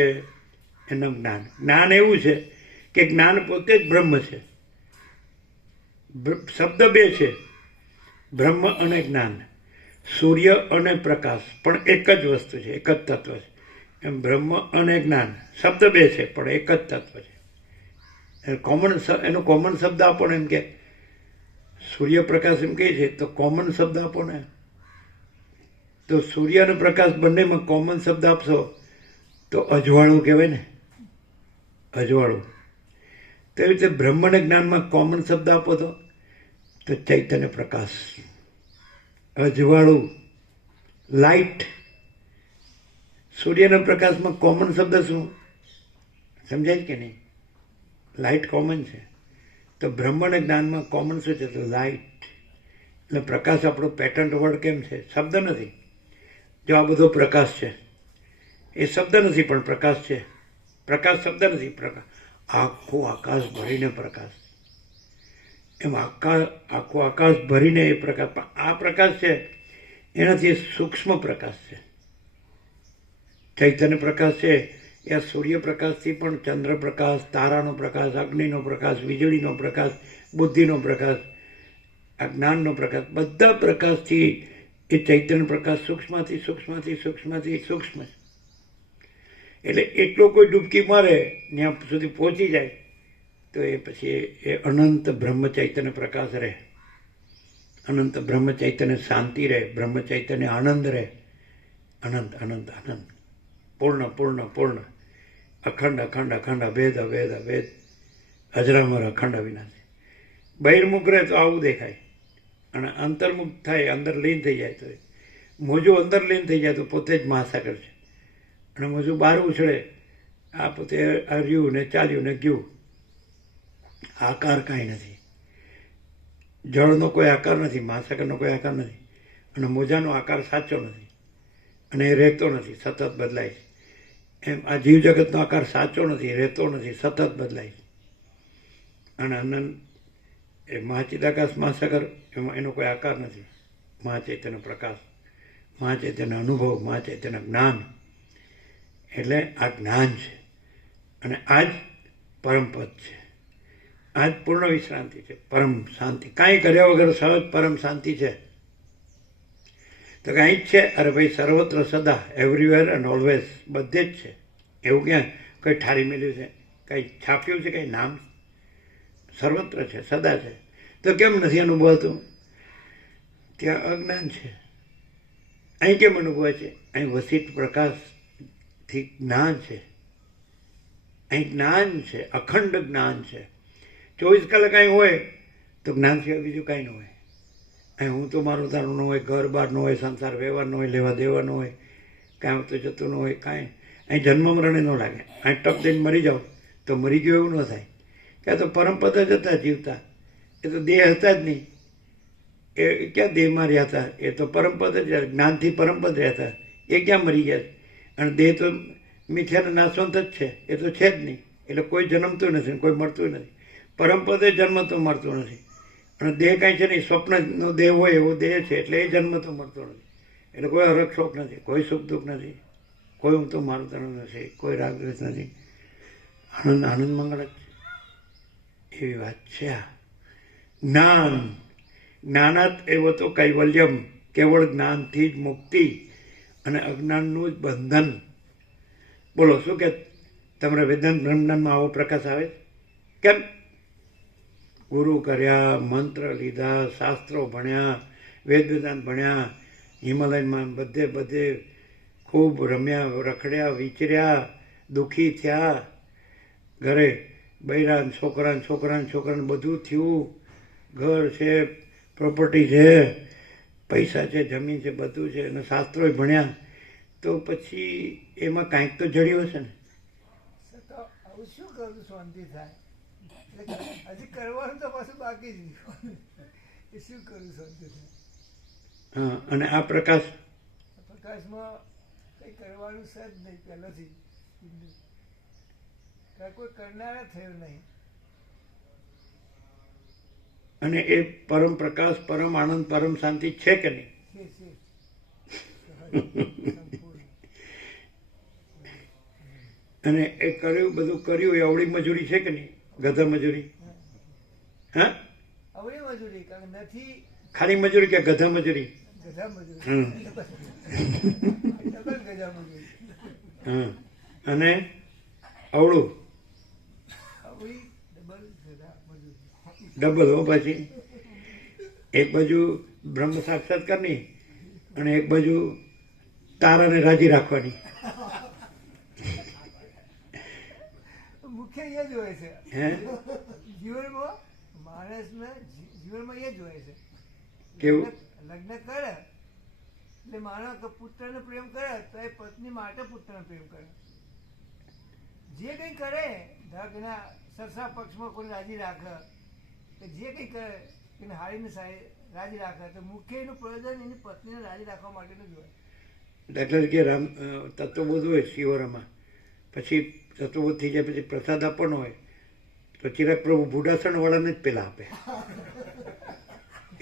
એનું જ્ઞાન. જ્ઞાન એવું છે કે જ્ઞાન પોતે જ બ્રહ્મ છે. શબ્દ બે છે, બ્રહ્મ અને જ્ઞાન. સૂર્ય અને પ્રકાશ પણ એક જ વસ્તુ છે, એક જ તત્વ છે. એમ બ્રહ્મ અને જ્ઞાન શબ્દ બે છે પણ એક જ તત્વ છે. એનો કોમન શબ્દ આપો ને, એમ કે સૂર્યપ્રકાશ એમ કહે છે તો કોમન શબ્દ આપો ને. તો સૂર્ય અને પ્રકાશ બંનેમાં કોમન શબ્દ આપશો તો અજવાળું કહેવાય ને, અજવાળું. તો એવી રીતે બ્રહ્મ અને જ્ઞાનમાં કોમન શબ્દ આપો તો ચૈતન્ય પ્રકાશ, અજવાળું, લાઇટ. સૂર્યના પ્રકાશમાં કોમન શબ્દ શું? સમજાય કે નહીં? લાઇટ કોમન છે. તો બ્રહ્મ અને જ્ઞાનમાં કોમન શું છે? તો લાઇટ. એટલે પ્રકાશ આપણો પેટન્ટ વર્ડ કેમ છે? શબ્દ નથી. જો આ બધો પ્રકાશ છે એ શબ્દ નથી પણ પ્રકાશ છે. પ્રકાશ શબ્દ નથી, પ્રકાશ આખું આકાશ ભરીને પ્રકાશ. એમ આખું આકાશ ભરીને એ પ્રકાશ. પણ આ પ્રકાશ છે એનાથી સૂક્ષ્મ પ્રકાશ છે. ચૈતન્ય પ્રકાશ છે એ સૂર્યપ્રકાશથી પણ ચંદ્રપ્રકાશ, તારાનો પ્રકાશ, અગ્નિનો પ્રકાશ, વીજળીનો પ્રકાશ, બુદ્ધિનો પ્રકાશ, આ જ્ઞાનનો પ્રકાશ, બધા પ્રકાશથી એ ચૈતન્ય પ્રકાશ સૂક્ષ્મથી સૂક્ષ્મથી સૂક્ષ્મથી સૂક્ષ્મ. એટલે એટલો કોઈ ડૂબકી મારે ત્યાં સુધી પહોંચી જાય તો એ પછી એ અનંત બ્રહ્મ ચૈતન્ય પ્રકાશ રહે, અનંત બ્રહ્મ ચૈતન્ય શાંતિ રહે, બ્રહ્મ ચૈતન્ય આનંદ રહે. અનંત આનંદ આનંદ, પૂર્ણ પૂર્ણ પૂર્ણ, અખંડ અખંડ અખંડ, અભેદ અભેદ અભેદ, અજરામર અખંડ અવિનાશી. બહિર્મુખ રહે તો આવું દેખાય અને અંતર્મુખ થાય, અંદર લીન થઈ જાય તો મોજું અંદર લીન થઈ જાય તો પોતે જ મહાસાગર છે. અને મોજું બહાર ઉછળે આ પોતે હર્યું ને ચાલ્યું ને ગયું. આકાર કાંઈ નથી. જળનો કોઈ આકાર નથી, મહાસાગરનો કોઈ આકાર નથી. અને મોજાનો આકાર સાચો નથી અને એ રહેતો નથી, સતત બદલાય છે. એમ આ જીવ જગતનો આકાર સાચો નથી, રહેતો નથી, સતત બદલાય છે. અને અનંત એ મહાચિદાકાશ મહાસાગર, એમાં એનો કોઈ આકાર નથી. મહાચૈતન્ય પ્રકાશ, મહાચૈતન્ય અનુભવ, મહાચૈતન્ય જ્ઞાન. એટલે આ જ્ઞાન છે અને આ જ પરમપદ છે, આ જ પૂર્ણ વિશ્રાંતિ છે, પરમ શાંતિ. કાંઈ કર્યા વગર સહજ પરમ શાંતિ છે. તો કાંઈ જ છે? અરે ભાઈ, સર્વત્ર સદા, એવરીવેર એન્ડ ઓલવેઝ, બધે જ છે. એવું ક્યાં કંઈ ઠારી મેલ્યું છે, કંઈ છાપ્યું છે, કંઈ નામ? સર્વત્ર છે, સદા છે. તો કેમ નથી અનુભવાતું? ત્યાં અજ્ઞાન છે. અહીં કેમ અનુભવાય છે? અહીં વસિષ્ઠ પ્રકાશથી જ્ઞાન છે. અહીં જ્ઞાન છે, અખંડ જ્ઞાન છે. 24 કલાક અહીં હોય તો જ્ઞાન સિવાય બીજું કાંઈ ન હોય. અહીં હું તો મારું તારું ન હોય, ઘર બાર ન હોય, સંસાર વ્યવહાર ન હોય, લેવા દેવા ન હોય, કાંઈ આવતું જતું ન હોય, કાંઈ. અહીં જન્મ મરણે ન લાગે. અહીં ટપ દઈને મરી જાઓ તો મરી ગયો એવું ન થાય. ક્યાં તો પરમપદ જ હતા જીવતા. એ તો દેહ હતા જ નહીં. એ ક્યાં દેહમાં રહ્યા હતા? એ તો પરમપદ જ જ્ઞાનથી પરમપદ રહ્યા હતા. એ ક્યાં મરી ગયા? અને દેહ તો મિથ્યાનો નાશવંત જ છે, એ તો છે જ નહીં. એટલે કોઈ જન્મતું નથી, કોઈ મળતું નથી. પરમપદે જન્મતો મળતો નથી. અને દેહ કાંઈ છે નહીં, સ્વપ્નનો દેહ હોય એવો દેહ છે, એટલે એ જન્મતો મળતો નથી. એટલે કોઈ હરખ શોખ નથી, કોઈ સુખ દુઃખ નથી, કોઈ હું તો મારું તણું નથી, કોઈ રાગ દ્વેષ નથી. આનંદ આનંદ મંગળ જ છે. એવી વાત છે આ જ્ઞાન. જ્ઞાનાત એવો તો કૈવલ્યમ, કેવળ જ્ઞાનથી જ મુક્તિ અને અજ્ઞાનનું જ બંધન. બોલો શું કે તમારે વેદાંત બ્રહ્મજ્ઞાનમાં આવો પ્રકાશ આવે? કેમ? ગુરુ કર્યા, મંત્ર લીધા, શાસ્ત્રો ભણ્યા, વેદ વેદાંત ભણ્યા, હિમાલયમાં બધે બધે ખૂબ રમ્યા, રખડ્યા, વિચર્યા, દુઃખી થયા, ઘરે બૈરાન છોકરાને બધું થયું, ઘર છે, પ્રોપર્ટી છે, પૈસા છે, જમીન છે, બધું છે, અને શાસ્ત્રોય ભણ્યા, તો પછી એમાં કાંઈક તો જડ્યું હશે ને? આવું શું કરું શાંતિ થાય? હજી કરવાનું તો પાછું બાકી જ નહીં. એ શું કરું શાંતિ થાય? હા. અને આ પ્રકાશ? પ્રકાશમાં કંઈ કરવાનું છે જ નહીં પહેલાંથી. કોઈ કરનારા થયું નહીં. અને એ પરમ પ્રકાશ, પરમ આનંદ, પરમ શાંતિ છે કે નહીં? છે. સંપૂર્ણ. અને એ કર્યું બધું કર્યું એ અવળી મજૂરી છે કે નહીં? ગધા મજૂરી? હા, અવળી મજૂરી કારણ કે નથી ખાલી મજૂરી કે ગધા મજૂરી? ગધા મજૂરી હમ. ડબલ ગધા મજૂરી. હા, અને અવળું અવળી ડબલ ગધા મજૂરી. ડબલ હો. પછી એક બાજુ બ્રહ્મ સાક્ષાત્કારની અને એક બાજુ તારાને રાજી રાખવાની. મુખ્ય એ જ હોય છે હે જીવનમાં, માણસના જીવનમાં એ જ હોય છે. કેવું? લગ્ન કરે એટલે માણસ પુત્રને પ્રેમ કરે તો એ પત્ની માટે પુત્રને પ્રેમ કરે. જે કંઈ કરે ધાકના સરસા પક્ષમાં કોઈ રાજી રાખે કે જે કંઈ કરે એને હારીને રાજી રાખે તો મુખ્ય એનું પ્રયોજન એની પત્નીને રાજી રાખવા માટેનું જ હોય. એટલે કે રામ તત્વબોધ હોય શિવરામાં, પછી તત્વબોધ થઈ જાય પછી પ્રસાદ આપવાનો હોય તો ચિરાગ પ્રભુ બુઢાસણવાળાને જ પેલા આપે,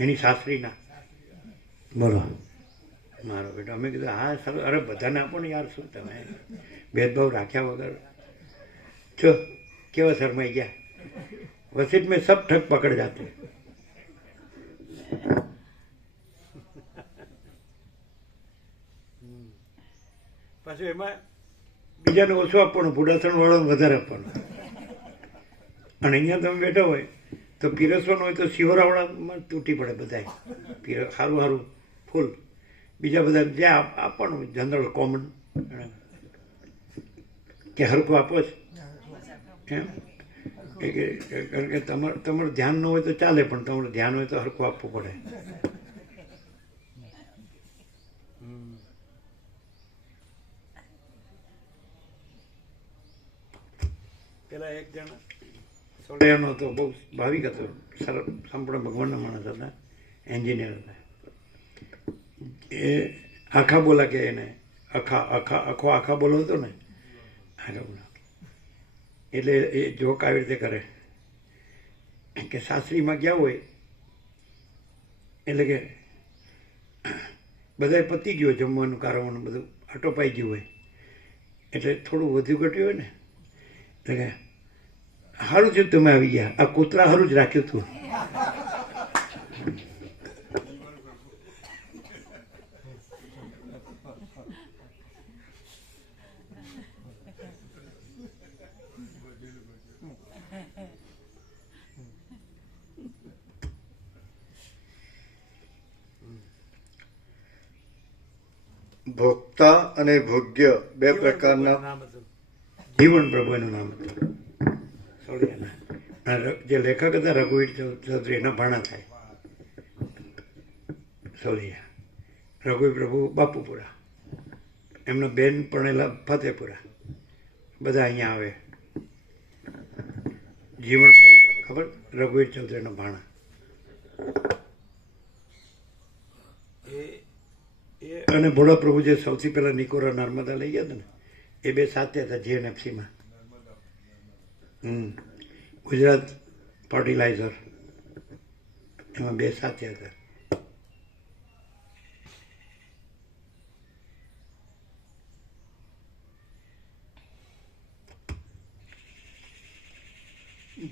એની સાસરીના. બોલો મારો બેટો. અમે કીધું હા સારું, અરે બધાને આપો ને યાર, શું તમે ભેદભાવ રાખ્યા વગર છો. કેવા શરમાઈ ગયા. વસીત મેં સબ ઠગ પકડ જાતે. પાછું એમાં બીજાને ઓછું આપવાનું, બુઢાસણ વાળાને વધારે આપવાનું. અને અહીંયા તમે બેઠા હોય તો પીરસવાનું હોય તો શિવરાવાળામાં તૂટી પડે બધાય. સારું સારું ફૂલ, બીજા બધા જે આપવાનું જનરલ કોમન કે હરખું આપો જ એમ. કારણ કે તમારું ધ્યાન ન હોય તો ચાલે, પણ તમારું ધ્યાન હોય તો હરખું આપવું પડે. પેલા એક જણ સોડિયાનો હતો, બહુ ભાવિક હતો, સરસ સંપૂર્ણ ભગવાનના માણસ હતા, એન્જિનિયર હતા. એ આખા બોલા કે એને આખા બોલો હતો ને, આખા બોલા એટલે એ જોક આવી રીતે કરે કે સાસરીમાં ગયા હોય એટલે કે બધાએ પતી ગયું જમવાનું કારવાનું બધું આટોપાઈ ગયું હોય એટલે થોડું વધુ ઘટ્યું હોય ને એટલે કે સારું થયું તમે આવી ગયા, આ કૂતરા સારું જ રાખ્યું હતું. ભોક્તા અને ભોગ્ય બે પ્રકારના નામ હતું જીવન પ્રભુ એનું નામ હતું. સોડિયાના. અને જે લેખક હતા રઘુવીર ચૌધરી એના ભાણા થાય સોડિયા. રઘુવીર પ્રભુ બાપુપુરા, એમના બેન પરણેલા ફતેપુરા, બધા અહીંયા આવે. જીવન પ્રભુ ખબર, રઘુવીર ચૌધરીના ભાણા. એ અને ભોળા પ્રભુ જે સૌથી પહેલા નિકોરા નર્મદા લઈ ગયા હતા ને, એ બે સાથે હતા જીએનએફસીમાં. ગુજરાત ફર્ટિલાઇઝર એમાં બે સાથે હતા.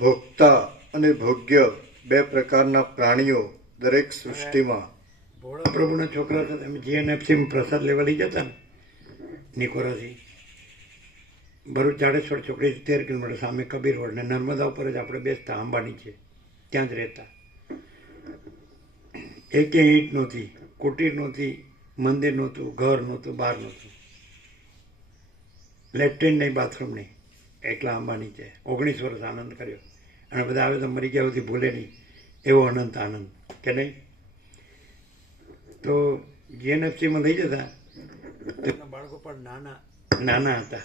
ભોક્તા અને ભોગ્ય બે પ્રકારના પ્રાણીઓ દરેક સૃષ્ટિમાં ભોળા પ્રભુના છોકરા હતા, એમ જીએનએફસીમાં પ્રસાદ લેવા લઈ જતા ને નિકોરાથી. ભરૂચ જાડેશ્વર ચોકડી 13 કિલોમીટર સામે કબીર રોડ, ને નર્મદા ઉપર જ આપણે બેસતા, અંબાની છે ત્યાં જ રહેતા. એકે ઈંટ નહોતી, કુટીર નહોતી, મંદિર નહોતું, ઘર નહોતું, બહાર નહોતું, લેટ્રિન નહીં, બાથરૂમ નહીં, એકલા અંબાની છે. 19 વર્ષ આનંદ કર્યો, અને બધા આવે તો મરી ગયા સુધી ભૂલે નહીં એવો અનંત આનંદ, કે નહીં? તો જીએનએફસીમાં લઈ જતા, તેમના બાળકો પણ નાના હતા.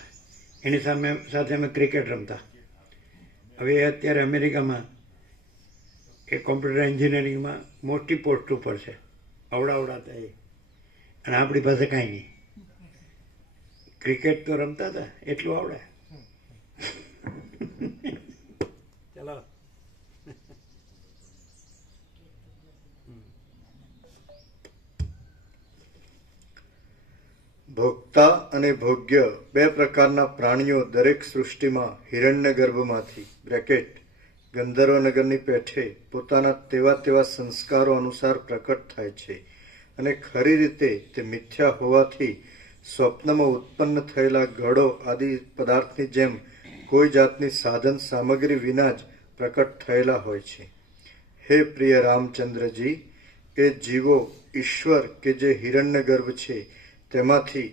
એની સાથે અમે ક્રિકેટ રમતા. હવે એ અત્યારે અમેરિકામાં એ કોમ્પ્યુટર એન્જિનિયરિંગમાં મોટી પોસ્ટ ઉપર છે, અવડાવડાતા એ, અને આપણી પાસે કાંઈ નહીં. ક્રિકેટ તો રમતા હતા, એટલું આવડે. ચલો. ભોગતા અને ભોગ્ય બે પ્રકારના પ્રાણીઓ દરેક સૃષ્ટિમાં હિરણ્યગર્ભમાંથી બ્રેકેટ ગંધર્વનગરની પેઠે પોતાના તેવા સંસ્કારો અનુસાર પ્રકટ થાય છે અને ખરી રીતે તે મિથ્યા હોવાથી સ્વપ્નમાં ઉત્પન્ન થયેલા ઘડો આદિ પદાર્થની જેમ કોઈ જાતની સાધન સામગ્રી વિના જ પ્રકટ થયેલા હોય છે. હે પ્રિય રામચંદ્રજી, એ જીવો ઈશ્વર કે જે હિરણ્યગર્ભ છે તેમાંથી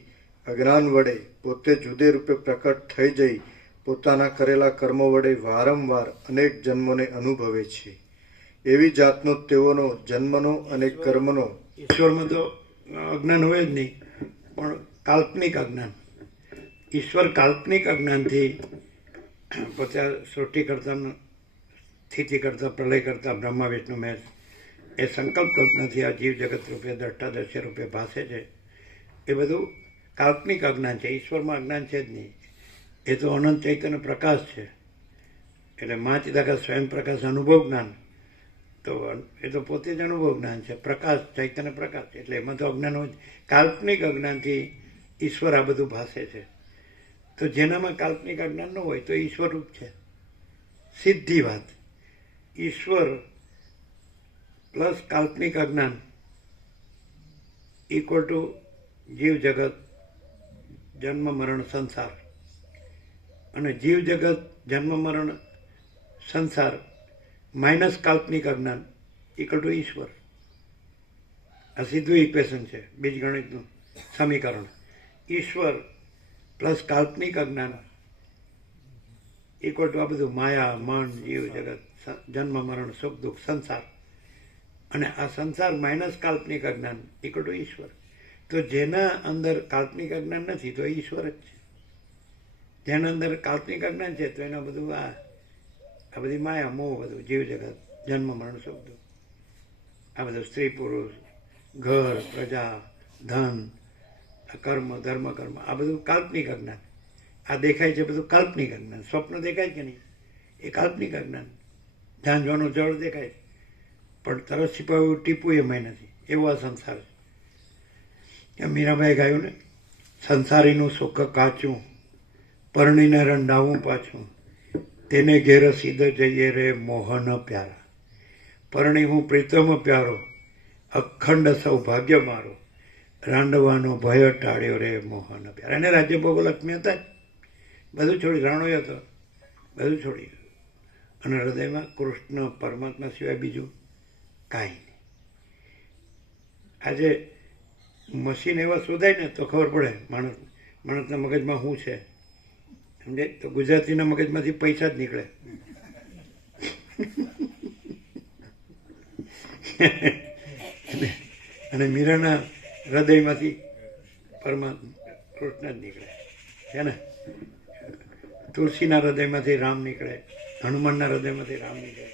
અજ્ઞાન વડે પોતે જુદે રૂપે પ્રકટ થઈ જઈ પોતાના કરેલા કર્મો વડે વારંવાર અનેક જન્મોને અનુભવે છે. એવી જાતનો તેઓનો જન્મનો અને કર્મનો ઈશ્વરમાં તો અજ્ઞાન હોય જ નહીં, પણ કાલ્પનિક અજ્ઞાન. ઈશ્વર કાલ્પનિક અજ્ઞાનથી પોતે સૃષ્ટિ કરતા, સ્થિતિ કરતા, પ્રલય કરતા બ્રહ્મા વિષ્ણુ મહેશ એ સંકલ્પ કલ્પનાથી આ જીવ જગત રૂપે દ્રષ્ટાદર્શી રૂપે ભાસે છે. એ બધું કાલ્પનિક અજ્ઞાન છે. ઈશ્વરમાં અજ્ઞાન છે જ નહીં. એ તો અનંત ચૈતન્ય પ્રકાશ છે. એટલે મા ચિદાકાશ સ્વયં પ્રકાશ અનુભવ જ્ઞાન, તો એ તો પોતે જ અનુભવ જ્ઞાન છે. પ્રકાશ, ચૈતન્ય પ્રકાશ, એટલે એમાં તો અજ્ઞાન હોય. કાલ્પનિક અજ્ઞાનથી ઈશ્વર આ બધું ભાસે છે. તો જેનામાં કાલ્પનિક અજ્ઞાન ન હોય તો ઈશ્વર રૂપ છે. સીધી વાત. ઈશ્વર પ્લસ કાલ્પનિક અજ્ઞાન ઇક્વલ ટુ જીવ જગત, જન્મ મરણ સંસાર. અને જીવ જગત, જન્મ મરણ સંસાર માઇનસ કાલ્પનિક અજ્ઞાન ઇક્વલ ટુ ઈશ્વર. આ સીધું ઇક્વેશન છે, બીજગણિતનું સમીકરણ. ઈશ્વર પ્લસ કાલ્પનિક અજ્ઞાન ઇક્વલ ટુ આ બધું માયા, મન, જીવ જગત, જન્મ મરણ, સુખ દુઃખ, સંસાર. અને આ સંસાર માઇનસ કાલ્પનિક અજ્ઞાન ઇક્વલ ટુ ઈશ્વર. તો જેના અંદર કાલ્પનિક અજ્ઞાન નથી તો ઈશ્વર જ છે. જેના અંદર કાલ્પનિક અજ્ઞાન છે તો એના બધું આ બધી માયા, મોહ, બધું જીવ જગત, જન્મ મરણ, સુખ દુઃખ, આ બધું સ્ત્રી પુરુષ, ઘર, પ્રજા, ધન, કર્મ, ધર્મ, કર્મ, આ બધું કાલ્પનિક અજ્ઞાન. આ દેખાય છે બધું કાલ્પનિક અજ્ઞાન. સ્વપ્ન દેખાય કે નહીં, એ કાલ્પનિક અજ્ઞાન. ઝાંઝવાનું જળ દેખાય પણ તરસ છીપાવ્યું ટીપું એમાંય નથી. એવો આ સંસાર છે. મીરાબાઈ ગાયું ને, સંસારીનું સુખ કાચું, પરણીને રંડાવું પાછું, તેને ઘેર સીધ જઈએ રે મોહન પ્યારા. પરણી હું પ્રીતમ પ્યારો, અખંડ સૌભાગ્ય મારો, રાંડવાનો ભય ટાળ્યો રે મોહન પ્યારા. એને રાજ્ય ભોગો લક્ષ્મી હતા, બધું છોડી, રાણોય હતો, બધું છોડી, અને હૃદયમાં કૃષ્ણ પરમાત્મા સિવાય બીજું કાંઈ નહીં. આજે મશીન એવા શોધાય ને તો ખબર પડે માણસના મગજમાં શું છે. સમજે? તો ગુજરાતીના મગજમાંથી પૈસા જ નીકળે. અને મીરાના હૃદયમાંથી પરમાત્મા કૃષ્ણ જ નીકળે છે ને. તુલસીના હૃદયમાંથી રામ નીકળે, હનુમાનના હૃદયમાંથી રામ નીકળે,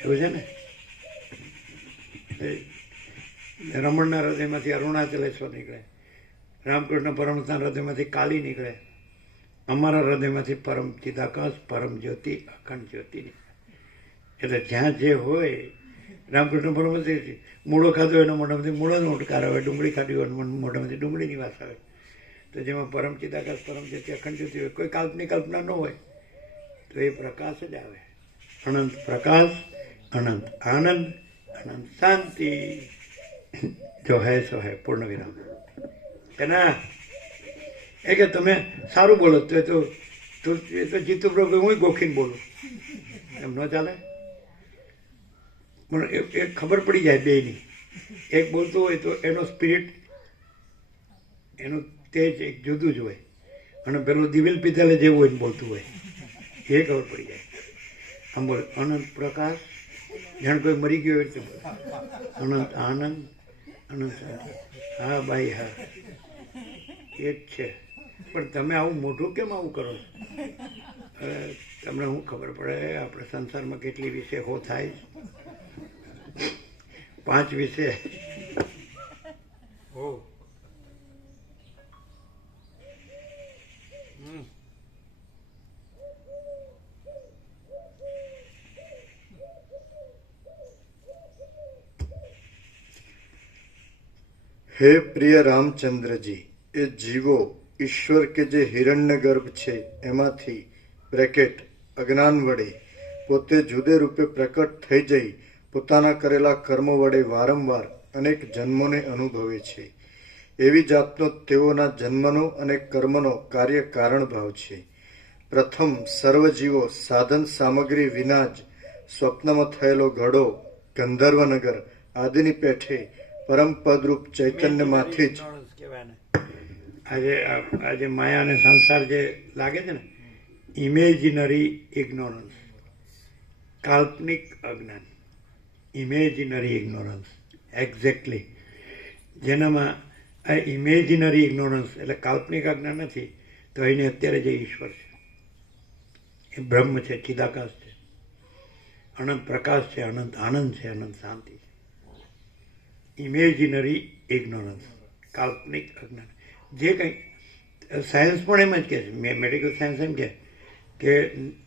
એવું છે ને. રમણના હૃદયમાંથી અરુણાચલેશ્વર નીકળે, રામકૃષ્ણ પરમહંસના હૃદયમાંથી કાલી નીકળે, અમારા હૃદયમાંથી પરમ ચિદાકાશ, પરમ જ્યોતિ, અખંડ જ્યોતિ નીકળે. એટલે જ્યાં જે હોય, રામકૃષ્ણ પરમહંસ મૂળો ખાધો એના મોઢામાંથી મૂળોનો ઉટકાર આવે, ડુંગળી ખાધી હોય મોઢામાંથી ડુંગળીની વાસ આવે. તો જેમાં પરમ ચિદાકાશ, પરમ જ્યોતિ, અખંડ જ્યોતિ હોય, કોઈ કાલ્પનિક કલ્પના ન હોય તો એ પ્રકાશ જ આવે. અનંત પ્રકાશ, અનંત આનંદ, અનંત શાંતિ. જો હૈ સો હૈ. પૂર્ણ વિરામ. કે ના એ કે તમે સારું બોલો તો એ તો જીતુ પ્રભુ હું ગોખીને બોલું, એમ ન ચાલે. પણ એ ખબર પડી જાય બેની. એક બોલતો હોય તો એનો સ્પિરિટ, એનું તેજ એક જુદું જ હોય, અને પેલું દિવેલ પિત્તલે જેવું હોય ને બોલતું હોય, એ ખબર પડી જાય. આમ બોલે અનંત પ્રકાશ, જાણ કોઈ મરી ગયો એવી રીતે બોલે. અનંત આનંદ, અનંત શાંતિ. હા ભાઈ હા, એ જ છે. પણ તમે આવું મોઢું કેમ આવું કરો છો? તમને શું ખબર પડે આપણે સંસારમાં કેટલી વિશે હો થાય? 5 વિશે હો. હે પ્રિય રામચંદ્રજી, એ જીવો ઈશ્વર કે જે હિરણ્ય ગર્ભ છે એમાંથી બ્રેકેટ અજ્ઞાન વડે પોતે જુદે રૂપે પ્રકટ થઈ જઈ પોતાના કરેલા કર્મો વડે વારંવાર અનેક જન્મોને અનુભવે છે. એવી જાતનો તેઓના જન્મનો અને કર્મનો કાર્ય કારણ ભાવ છે. પ્રથમ સર્વજીવો સાધન સામગ્રી વિના જ સ્વપ્નમાં થયેલો ઘડો ગંધર્વનગર આદિની પેઠે પરમ પદરૂપ ચૈતન્યમાંથી જ કહેવાય ને. આજે માયા અને સંસાર જે લાગે છે ને, ઇમેજિનરી ઇગ્નોરન્સ, કાલ્પનિક અજ્ઞાન, ઇમેજિનરી ઇગ્નોરન્સ એક્ઝેક્ટલી. જેનામાં આ ઇમેજિનરી ઇગ્નોરન્સ એટલે કાલ્પનિક અજ્ઞાન નથી, તો એને અત્યારે જે ઈશ્વર છે એ બ્રહ્મ છે, ચિદાકાશ છે, અનંત પ્રકાશ છે, અનંત આનંદ છે, અનંત શાંતિ છે. ઇમેજિનરી ઇગ્નોરન્સ, કાલ્પનિક અજ્ઞાન. જે કંઈ સાયન્સ પણ એમ જ કહે છે, મેડિકલ સાયન્સ એમ કહે કે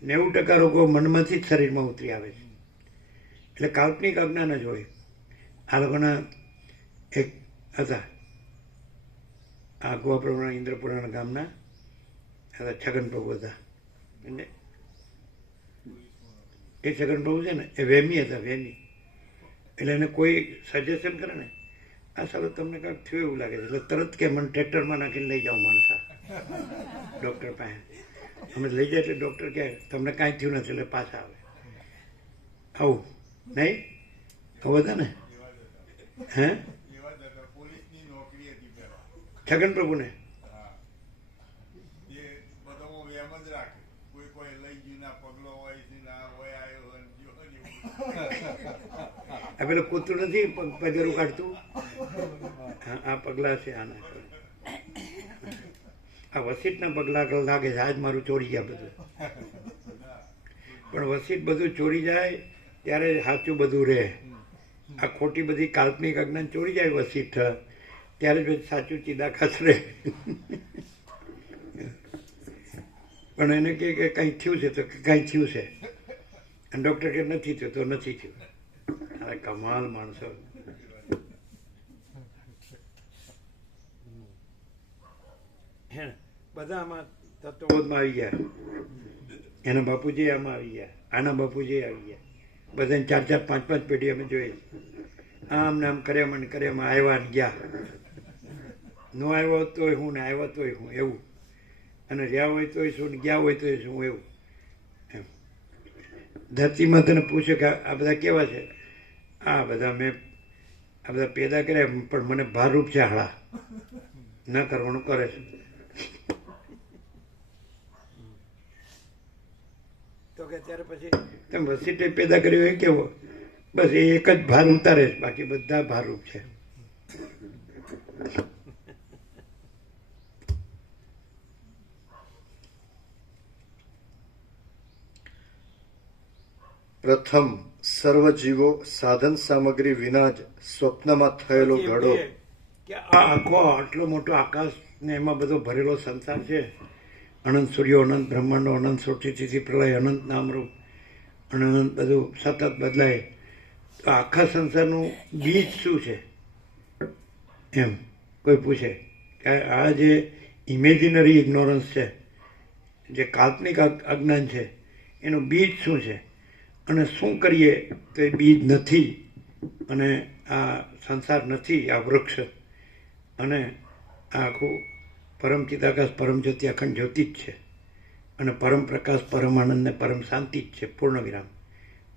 90% રોગો મનમાંથી જ શરીરમાં ઉતરી આવે છે. એટલે કાલ્પનિક અજ્ઞાન જ હોય. આ લોકોના એક હતા આ ગોવાપુરાના ઇન્દ્રપુરાના ગામના હતા છગન પ્રભુ હતા. એ છગન પ્રભુ છે ને એ વેમી હતા, વેમી. એટલે એને કોઈ સજેશન કરે ને, આ સારું તમને કાંઈક થયું એવું લાગે છે, એટલે તરત કે મને ટ્રેક્ટરમાં નાખીને લઈ જાઓ માણસા ડૉક્ટર પાસે. અમે લઈ જાય એટલે ડૉક્ટર કહે તમને કાંઈ થયું નથી, એટલે પાછા આવે. આવું નહીં આવું હતા ને? હે છગન પ્રભુને આ પેલું કૂતરું નથી પગેરું કાઢતું, આ પગલા છે આના. આ વસીટના પગલા લાગે છે આજ મારું ચોરી ગયા બધું. પણ વસીટ બધું ચોરી જાય ત્યારે સાચું બધું રહે. આ ખોટી બધી કાલ્પનિક અજ્ઞાન ચોરી જાય વસીટ, ત્યારે જ સાચું ચિદાકાશ રહે. પણ એને કે કંઈ થયું છે તો કંઈ થયું છે, અને ડૉક્ટર કે નથી થયું તો નથી થયું. અરે કમાલ માણસો. હે ને, બધા આમાં તત્વબોધમાં આવી ગયા. એના બાપુજી આમાં આવી ગયા, આના બાપુજી આવી ગયા. બધાને 4-4, 5-5 પેઢી અમે જોઈએ. આમ ને આમ કર્યામાં ને કર્યામાં આવ્યા ને ગયા. ન આવ્યો તોય હું ને આવ્યો તોય હું એવું. અને રહ્યા હોય તોય શું ને ગયા હોય તોય શું એવું. એમ ધરતીમાં તને પૂછે કે આ બધા કેવા છે? આ બધા મેં આ બધા પેદા કર્યા પણ મને ભારરૂપ છે હાળા, ન કરવાનું કરે છે. તો કે ત્યારે પછી તમે વસીટે પેદા કર્યો એ કેવો? બસ એ એક જ ભાર ઉતારે છે, બાકી બધા ભારરૂપ છે. પ્રથમ સર્વજીવો સાધન સામગ્રી વિના જ સ્વપ્નમાં થયેલો ઘડો. કે આ આખો આટલો મોટો આકાશ ને એમાં બધો ભરેલો સંસાર છે. અનંત સૂર્યો, અનંત બ્રહ્માંડો, અનંત સૃષ્ટિથી પ્રલય, અનંત નામરૂપ, અનંત બધું સતત બદલાય. તો આખા સંસારનું બીજ શું છે? એમ કોઈ પૂછે કે આ જે ઇમેજિનરી ઇગ્નોરન્સ છે, જે કાલ્પનિક અજ્ઞાન છે, એનું બીજ શું છે? અને શું કરીએ તો એ બીજ નથી, અને આ સંસાર નથી, આ વૃક્ષ, અને આ આખું પરમ ચિદાકાશ પરમ જ્યોતિ અખંડ જ્યોતિ જ છે, અને પરમ પ્રકાશ પરમ આનંદ ને પરમ શાંતિ જ છે, પૂર્ણ વિરામ.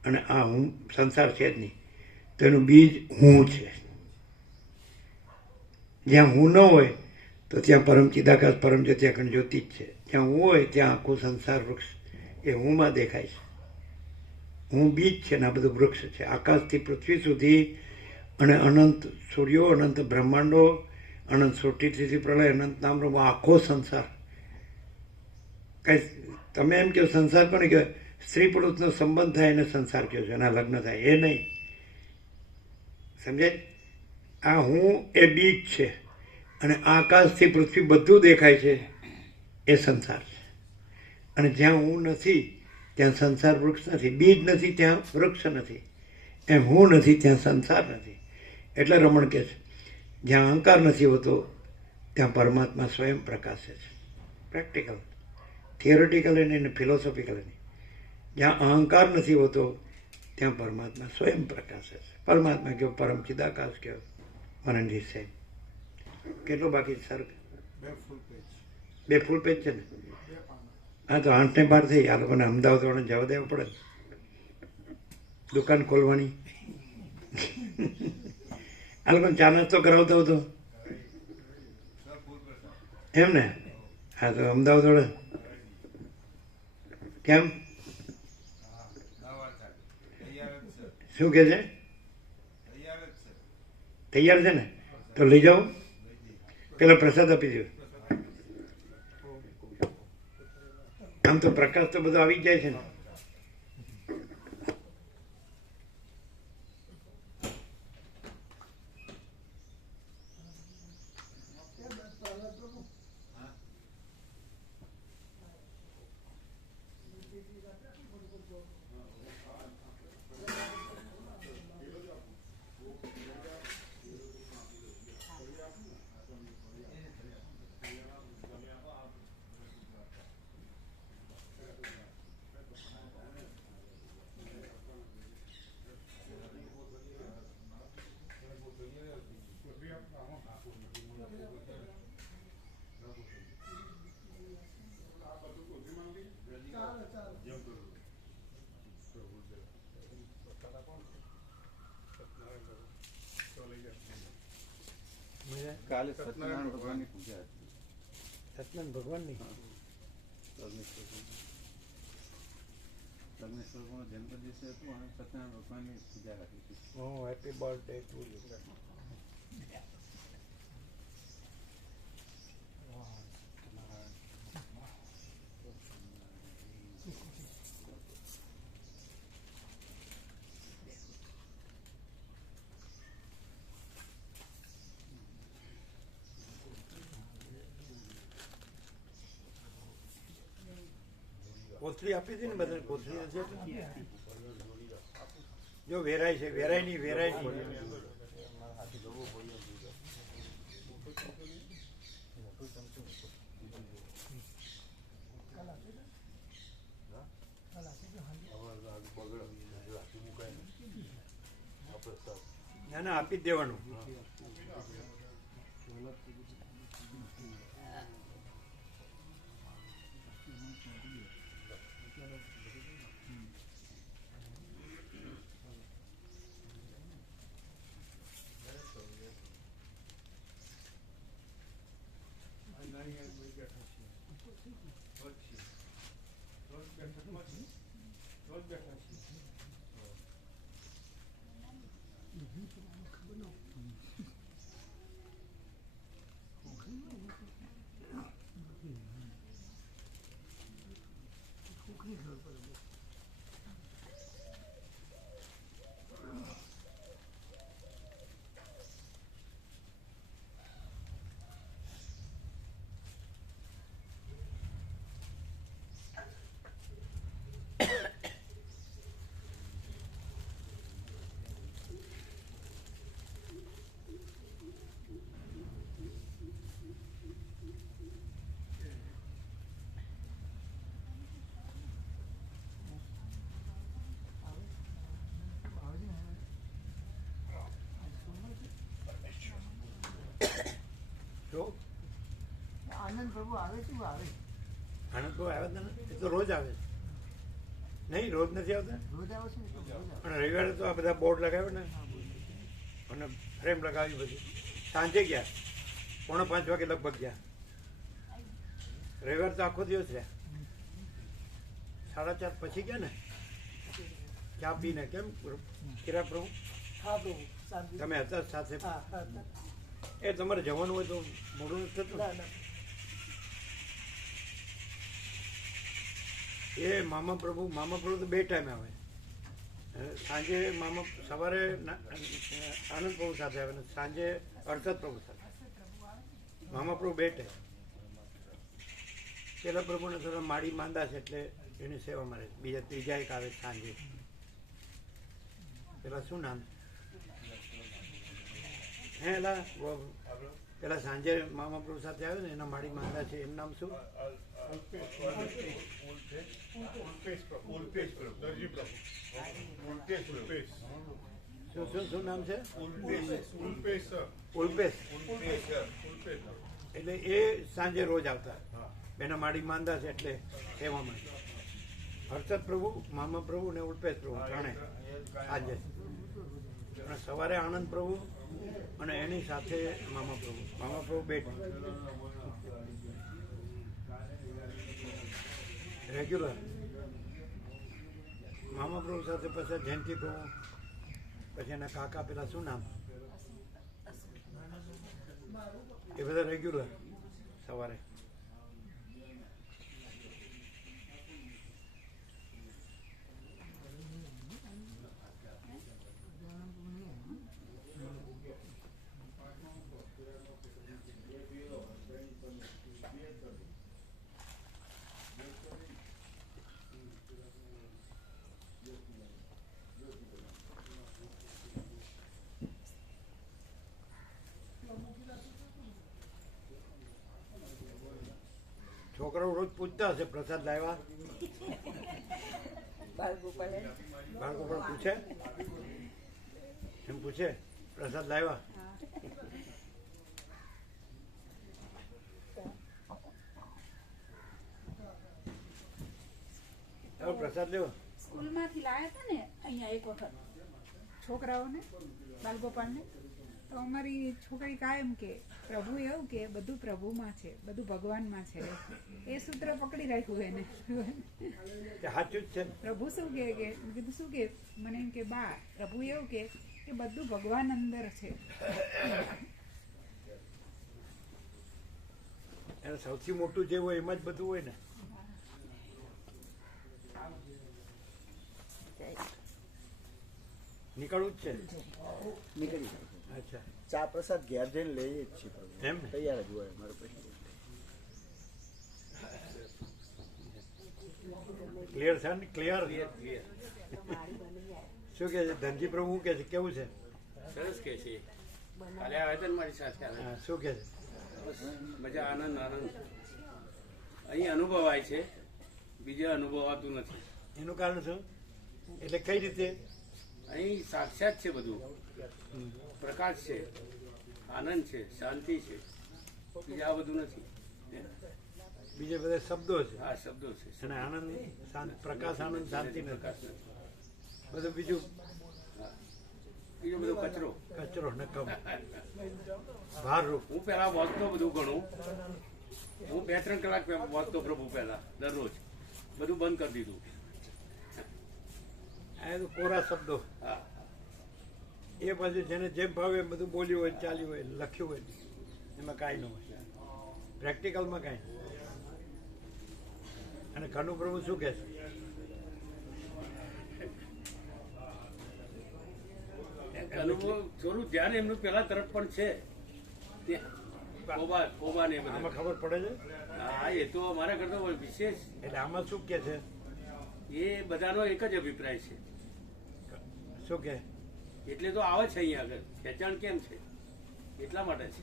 અને આ હું સંસાર છે જ નહીં, તો એનું બીજ હું છે. જ્યાં હું ન હોય તો ત્યાં પરમ ચિદાકાશ પરમ જ્યોતિ અખંડ જ્યોતિ જ છે. જ્યાં હું હોય ત્યાં આખું સંસાર વૃક્ષ એ હુંમાં દેખાય છે. હું બીજ છે ને આ બધું વૃક્ષ છે. આકાશથી પૃથ્વી સુધી, અને અનંત સૂર્યો, અનંત બ્રહ્માંડો, અનંત સૃષ્ટિથી પ્રલય, અનંત નામનો આખો સંસાર. કઈ તમે એમ કહો સંસાર પણ કહો, સ્ત્રી પુરુષનો સંબંધ થાય એને સંસાર કહો છો, એના લગ્ન થાય એ નહીં. સમજાય? આ હું એ બીજ છે, અને આકાશથી પૃથ્વી બધું દેખાય છે એ સંસાર છે. અને જ્યાં હું નથી ત્યાં સંસાર વૃક્ષ નથી, બીજ નથી ત્યાં વૃક્ષ નથી, એમ હું નથી ત્યાં સંસાર નથી. એટલે રમણ કહે છે જ્યાં અહંકાર નથી હોતો ત્યાં પરમાત્મા સ્વયં પ્રકાશે છે. પ્રેક્ટિકલ, થિયોરિટિકલી નહીં ને ફિલોસોફિકલી નહીં. જ્યાં અહંકાર નથી હોતો ત્યાં પરમાત્મા સ્વયં પ્રકાશે છે. પરમાત્મા કયો, પરમ ચિદાકાશ કયો, વન એન્ડ ધી સેમ. કેટલું બાકી છે સર? 2 ફૂલ પેજ છે ને? હા, તો 8 ને 12 થઈ. આ લોકોને અમદાવાદ વાળાને જવા દેવા પડે ને. દુકાન ખોલવાની. આ લોકોને ચા નાસ્તો કરાવતો હતો એમ ને? હા, તો અમદાવાદ વાળા કેમ શું કે છે? તૈયાર છે ને? તો લઈ જાઓ, પેલા પ્રસાદ આપી દો. આમ તો પ્રકાશ તો બધો આવી જાય છે ને. કાલે સત્યનારાયણ ભગવાનની પૂજા હતી. સત્યનારાયણ ભગવાનની લગ્નેશ્વર ભગવાનનો જન્મદિવસ હતો અને સત્યનારાયણ ભગવાનની પૂજા રાખી હતી. Happy birthday to you. કોથળી આપી હતી ને બધા? કોથળી છે જો વેરાય છે, વેરાય નહીં, વેરાય નહીં. ના ના, આપી જ દેવાનું. જો આનંદ પ્રભુ આવે છે, આવે આનંદ પ્રભુ આવે ને? એ તો રોજ આવે છે. નહીં, રોજ નથી આવતા. રોજ આવે છે ને, રોજ આવે. પણ રવિવારે તો આ બધા બોર્ડ લગાવ્યો ને અને ફ્રેમ લગાવી બધી. સાંજે ગયા 4:45 વાગે લગભગ ગયા. રવિવાર તો આખો દિવસ રહ્યા. 4:30 પછી ગયા ને ચા પીને. કેમ કિરા પ્રભુ? હા પ્રભુ, શાંતિ. તમે હતા સાથે? હા, હા, હા. એ તમારે જવાનું હોય તો મોડું નથી થતું? ના, ના. એ મામા પ્રભુ તો 2 ટાઈમ આવે. સાંજે મામા સવારે આનંદ પ્રભુ સાથે આવે ને સાંજે અર્ષદ પ્રભુ સાથે. મામા પ્રભુ 2 ટાઈમ. પેલા પ્રભુને થોડા માડી માંદા છે એટલે એની સેવા મળે. બીજા ત્રીજા એક આવે સાંજે. પેલા શું નામ હે? એલા પેલા સાંજે મામા પ્રભુ સાથે આવ્યો ને એના માડી માંદા છે એનું નામ શું? શું નામ છે? ઉલ્પેશ. એટલે એ સાંજે રોજ આવતા. એના માડી માંદા છે એટલે સેવામાં. હર્ષદ પ્રભુ, મામા પ્રભુ ને ઉલ્પેશ પ્રભુ ત્રણે સાંજે. અને સવારે આનંદ પ્રભુ અને એની સાથે મામા પ્રભુ બે રેગ્યુલર. મામા પ્રભુ સાથે પછી જયંતિ પ્રભુ, પછી એના કાકા પેલા શું નામ, એ બધા રેગ્યુલર સવારે. છોકરાઓ રોજ પૂછતા હશે પ્રસાદ લાવ્યા? બાળગોપાલ પૂછે, એમ પૂછે પ્રસાદ લાવ્યા? પ્રસાદ લેવો સ્કૂલમાંથી લાયા હતા ને અહીંયા એક વખત છોકરાઓને, બાલગોપાલને, તો અમારી છોકરી કાયમ કે પ્રભુ એવું કે બધું પ્રભુમાં છે, બધું ભગવાનમાં છે. એ સૂત્ર પકડી રાખ્યું એને. સાચું જ છે. પ્રભુ શું કે કીધું શું કે મને એમ કે બા પ્રભુ એવું કે બધું ભગવાન અંદર છે. એને સૌથી મોટું જે હોય એમાં જ બધું હોય ને. નીકળવું જ છે. નીકળી જાય. અચ્છા, ચા પ્રસાદ ઘેર જઈને લઈએ જ છીએ પ્રભુ. એમ ને? તૈયાર જ હોય અમારે પછી. ક્લિયર છે ને? ક્લિયર. શું કે છે ધનજી પ્રભુ? શું કે છે, કેવું છે? સરસ કે છે. કાલે આવ્યા હતા ને મારી સાથે. હા, શું કે છે? બસ મજા, આનંદ અહીં અનુભવાય છે, બીજે અનુભવાતું નથી. એનું કારણ શું? એટલે કઈ રીતે? અહીં સાક્ષાત છે બધું, પ્રકાશ છે, આનંદ છે, શાંતિ છે, બીજે આ બધું નથી. બીજે બધા શબ્દો છે આ શબ્દો છે, અને આનંદ, પ્રકાશ, આનંદ, શાંતિ નથી. પ્રકાશ નથી. બધું બીજું બીજો બધો કચરો. કચરો નકમ ભારરૂપ. હું પેલા વાંચતો બધું ઘણું, હું 2-3 કલાક વાંચતો પ્રભુ પહેલા દરરોજ, બધું બંધ કરી દીધું. આ તો કોરા શબ્દો. હા, એ પછી જેને જેમ ભાવે એમ બધું બોલ્યું હોય, ચાલ્યું હોય, લખ્યું હોય, એમાં કાંઈ ન હોય. પ્રેક્ટિકલમાં કાંઈ. અને કનુ પ્રભુ શું કહે છે? અનુભવ થોડું ધ્યાન એમનું પેલા તરફ પણ છે. કોબા ને એ બધા. આમાં ખબર પડે છે? હા, એ તો અમારા કરતા વિશેષ. એટલે આમાં શું કે છે? એ બધાનો એક જ અભિપ્રાય છે. શું કે? એટલે તો આવે છે અહીંયા આગળ. ખેંચાણ કેમ છે એટલા માટે છે.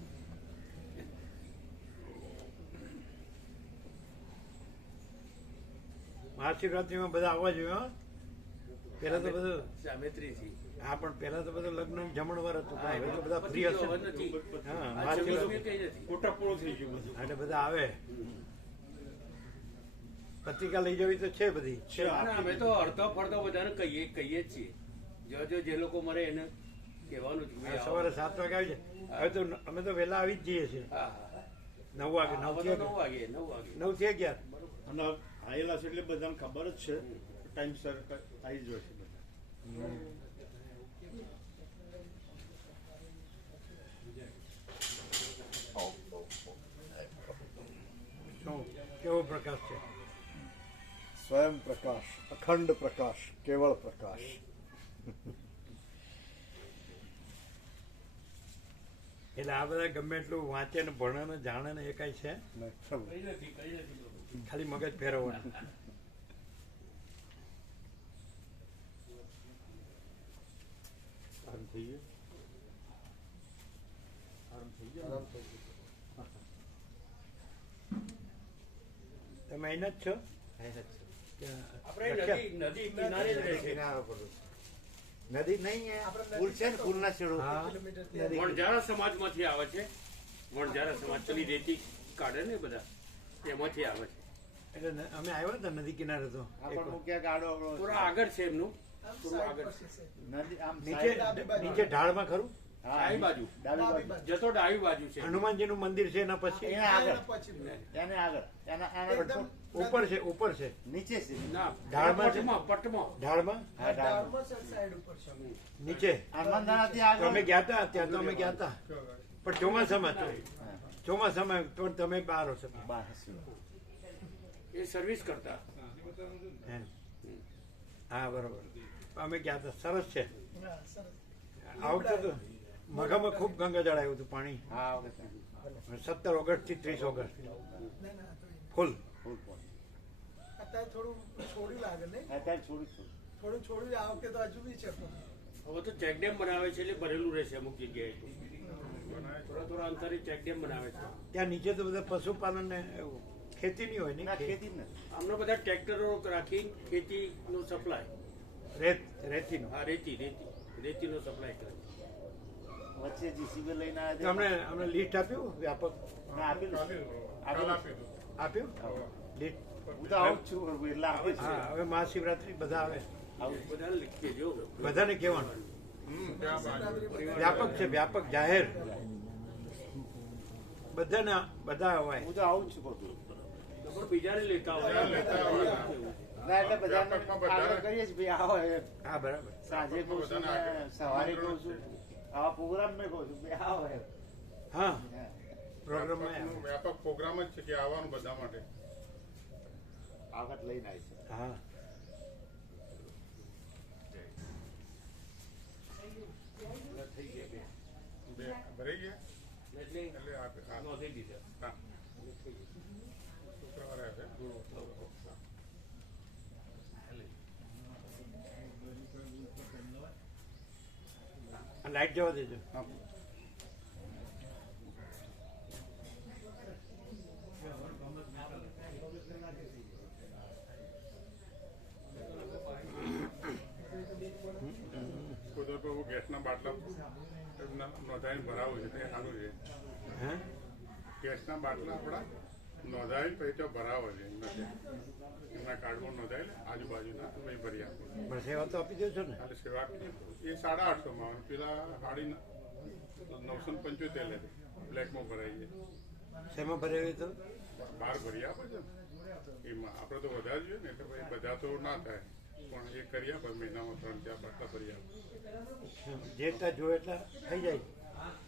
મહાશિવરાત્રીમાં બધા આવવા જોઈએ. હા, પેલા તો બધું સામેત્રીથી. હા, પણ પેલા તો બધું લગ્ન જમણવાર હતું, પણ હવે તો બધા ફ્રી હશે હવે ને? નથી. હા, આ મહાશિવરાત્રી કઈ નથી. કોટા પૂરો થઈ ગયું બધું, એટલે બધા આવે. પત્રિકા લઈ જવી તો છે બધી. અને અમે તો અડધો ફરતો બધાને કહીએ જ છીએ. જો જે લોકો મરે એને કહેવાનું જ. આ સવારે 7 વાગે આવી જાય. હવે તો અમે તો વહેલા આવી જ જઈએ છીએ. હા, 9 વાગે, 9 થી 9 વાગે 9 વાગે 9 થી 11. અને આયેલા છે એટલે બધાને ખબર જ છે, ટાઈમસર આવી જ હોય છે બધા. શું કેવો પ્રકાશ છે? સ્વયં પ્રકાશ, અખંડ પ્રકાશ, કેવળ પ્રકાશ. એટલે આ બધા ગમે એટલું વાંચે ને ભણે ને જાણે ને એ કઈ છે? ને પ્રભુ. કઈ નથી. ખાલી મગજ ફેરવવાનું. આરામ થઈ ગયો. આરામ થઈ ગયો. તમે અહીંના જ છો આપણે નદી કિનારે જ રહે છે. નદી નહીં પુલ છે ને પુલના છેડો હા વણઝારા સમાજમાંથી આવે છે. વણઝારા સમાજ પેલી રેતી કાઢે ને બધા એમાંથી આવે છે. એટલે અમે આવ્યા હતા નદી કિનારે તો આપણ મૂક્યા ગાડો થોડા આગળ છે એમનું, થોડું આગળ છે. નદી આમ નીચે નીચે ઢાળમાં ખરું ડાબી બાજુ ડાબી બાજુ જતો ડાબી બાજુ છે. હનુમાનજીનું મંદિર છે એના પછી એના આગળ એને આગળ એના ઉપર છે ઉપર છે નીચે છે ના ઢાળમાં છે? પટમાં ઢાળમાં હા ડાબી નીચે હનુમાનદાનાથી તો આગળ અમે ગયા હતા ત્યાં તો અમે ગયા હતા પણ ચોમાસામાં ચોમાસામાં તો તમે બહાર હશો બસ એ સર્વિસ કરતા. એમ. હા બરોબર અમે ગયા હતા સરસ છે આ વખતે તો મઘામાં ખૂબ ગંગાજળ આવ્યું હતું પાણી હા ઓકે 17 ઓગસ્ટ થી 30 ઓગસ્ટ ફૂલ ફૂલ ફૂલ અત્યારે થોડું છોડ્યું લાગે નહીં અત્યારે છોડી થોડું છોડ્યું આ વખતે તો હજુ બી છે હવે તો ચેકડેમ બનાવે છે એટલે ભરેલું રહેશે અમુક જગ્યાએ તો. થોડા થોડા અંતરે ચેકડેમ બનાવે છે. ત્યાં નીચે તો બધા પશુપાલન ને એવું ખેતી નહીં હોય ના ને ખેતી જ આમને બધા ટ્રેક્ટરો રાખી ખેતીનો સપ્લાય. રેતીનો હા રેતીનો સપ્લાય કરે. વચ્ચે જીસીબી લઈને તો અમને લિસ્ટ આપ્યું વ્યાપક આપેલું આપ્યું લિસ્ટ હું તો આવું જ છું એટલે આપે છે હા હવે મહાશિવરાત્રી બધા આવે બધા લખી દેજો. બધાને કહેવાનું વ્યાપક છે વ્યાપક જાહેર બધા અવાય હું તો આવું જ છું બધું પણ બીજાને લેતા હોય. ના એટલે બધાને આગળ કરીએ જ ભાઈ આવો એમ હા બરાબર સાંજે કહું છું ને સવારે કહું છું આવા પ્રોગ્રામ મેં કહું છું ભાઈ આવો એમ હા પ્રોગ્રામમાં એનું વ્યાપક પ્રોગ્રામ જ છે કે આવવાનું બધા માટે. આગળ લઈને આવી છે હા બે ભરાઈ ગયા એટલે એટલે આ નોંધી દીધા. હા. શુક્રવારે આવશે. લાઈટ જવા દેજો કુદરત પ્રભુ ગેસના બાટલા નોંધાઈને ભરાવું છે તે સારું છે. હે ગેસના બાટલા આપણા નોંધાવીને પછી તો ભરાવો છે એમના કાર્ડમાં નોંધાયેલ આજુબાજુના પછી ભરી આપો. પણ સેવા તો આપી દેજો ને એટલે સેવા આપી એ 850 માં આવે. પેલા 975 લે બ્લેકમાં ભરાઈ જાય શેમાં ભરેલી તો બહાર ભરી આપે છે ને એમાં આપણે તો વધારે જોઈએ ને એટલે પછી બધા તો ના થાય પણ એ કરી આપે મહિનામાં 3-4 બાટલા ભરી આપે જેટલા જો એટલા થઈ જાય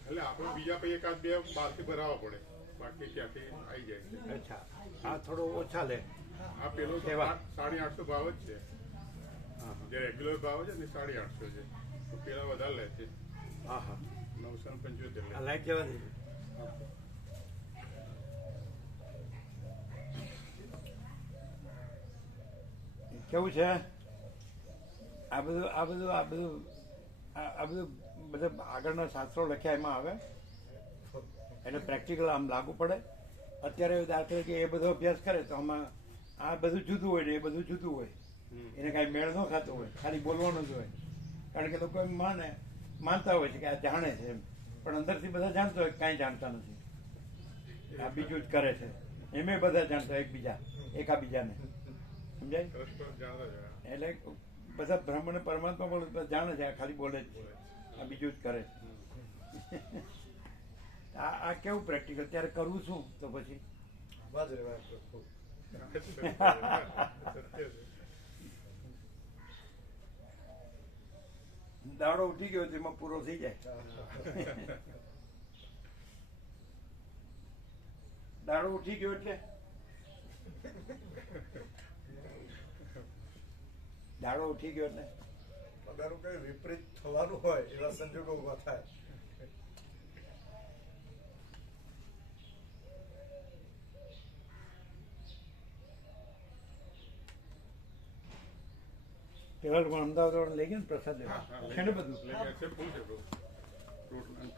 એટલે આપણે બીજા પછી 1-2 બહારથી ભરાવવા પડે બાકી ત્યાંથી આવી જાય છે. અચ્છા આ થોડો ઓછા લે આ પેલો તો સેવા. 850 ભાવ જ છે હા જે રેગ્યુલર ભાવ છે ને 850 છે તો પેલા વધારે લે છે હા હા 975 આ લે. લાઈટ જવા દેજો કેવું છે આ બધું બધા આગળના શાસ્ત્રો લખ્યા એમાં આવે એટલે પ્રેક્ટિકલ આમ લાગુ પડે. અત્યારે દાખલા તરીકે એ બધો અભ્યાસ કરે તો આમાં આ બધું જુદું હોય ને એ બધું જુદું હોય એને કાંઈ મેળ ન ખાતો હોય ખાલી બોલવાનું જ હોય કારણ કે લોકો એમ માનતા હોય છે કે આ જાણે છે એમ પણ અંદરથી બધા જાણતા હોય કે કાંઈ જાણતા નથી આ બીજું જ કરે છે એમે બધા જાણતા હોય એકાબીજાને સમજાય પરસ્પર જાણતા જ હોય. એટલે બધા બ્રહ્મ અને પરમાત્મા પણ બધા જાણે છે આ ખાલી બોલે જ છે આ બીજું જ કરે છે આ કેવું પ્રેક્ટિકલ ત્યારે કરવું શું તો પછી સત્ય છે. દાડો ઉઠી ગયો તેમાં પૂરો થઈ જાય દાડો ઉઠી ગયો એટલે દાડો ઉઠી ગયો એટલે પગારનું કઈ વિપરીત થવાનું હોય એવા સંજોગો ઉભા થાય પેલા લોકો અમદાવાદ વાળા લઈ ગયા ને પ્રસાદ લેવા છે ને બધું એટલે કે છે ફૂલ છે બહુ. ફ્રૂટ અને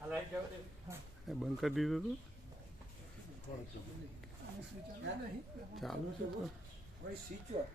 આ લાઈટ જવા દે બંધ કરી દીધું હતું ચાલુ છે તો ભાઈ સ્વિચ ઓફ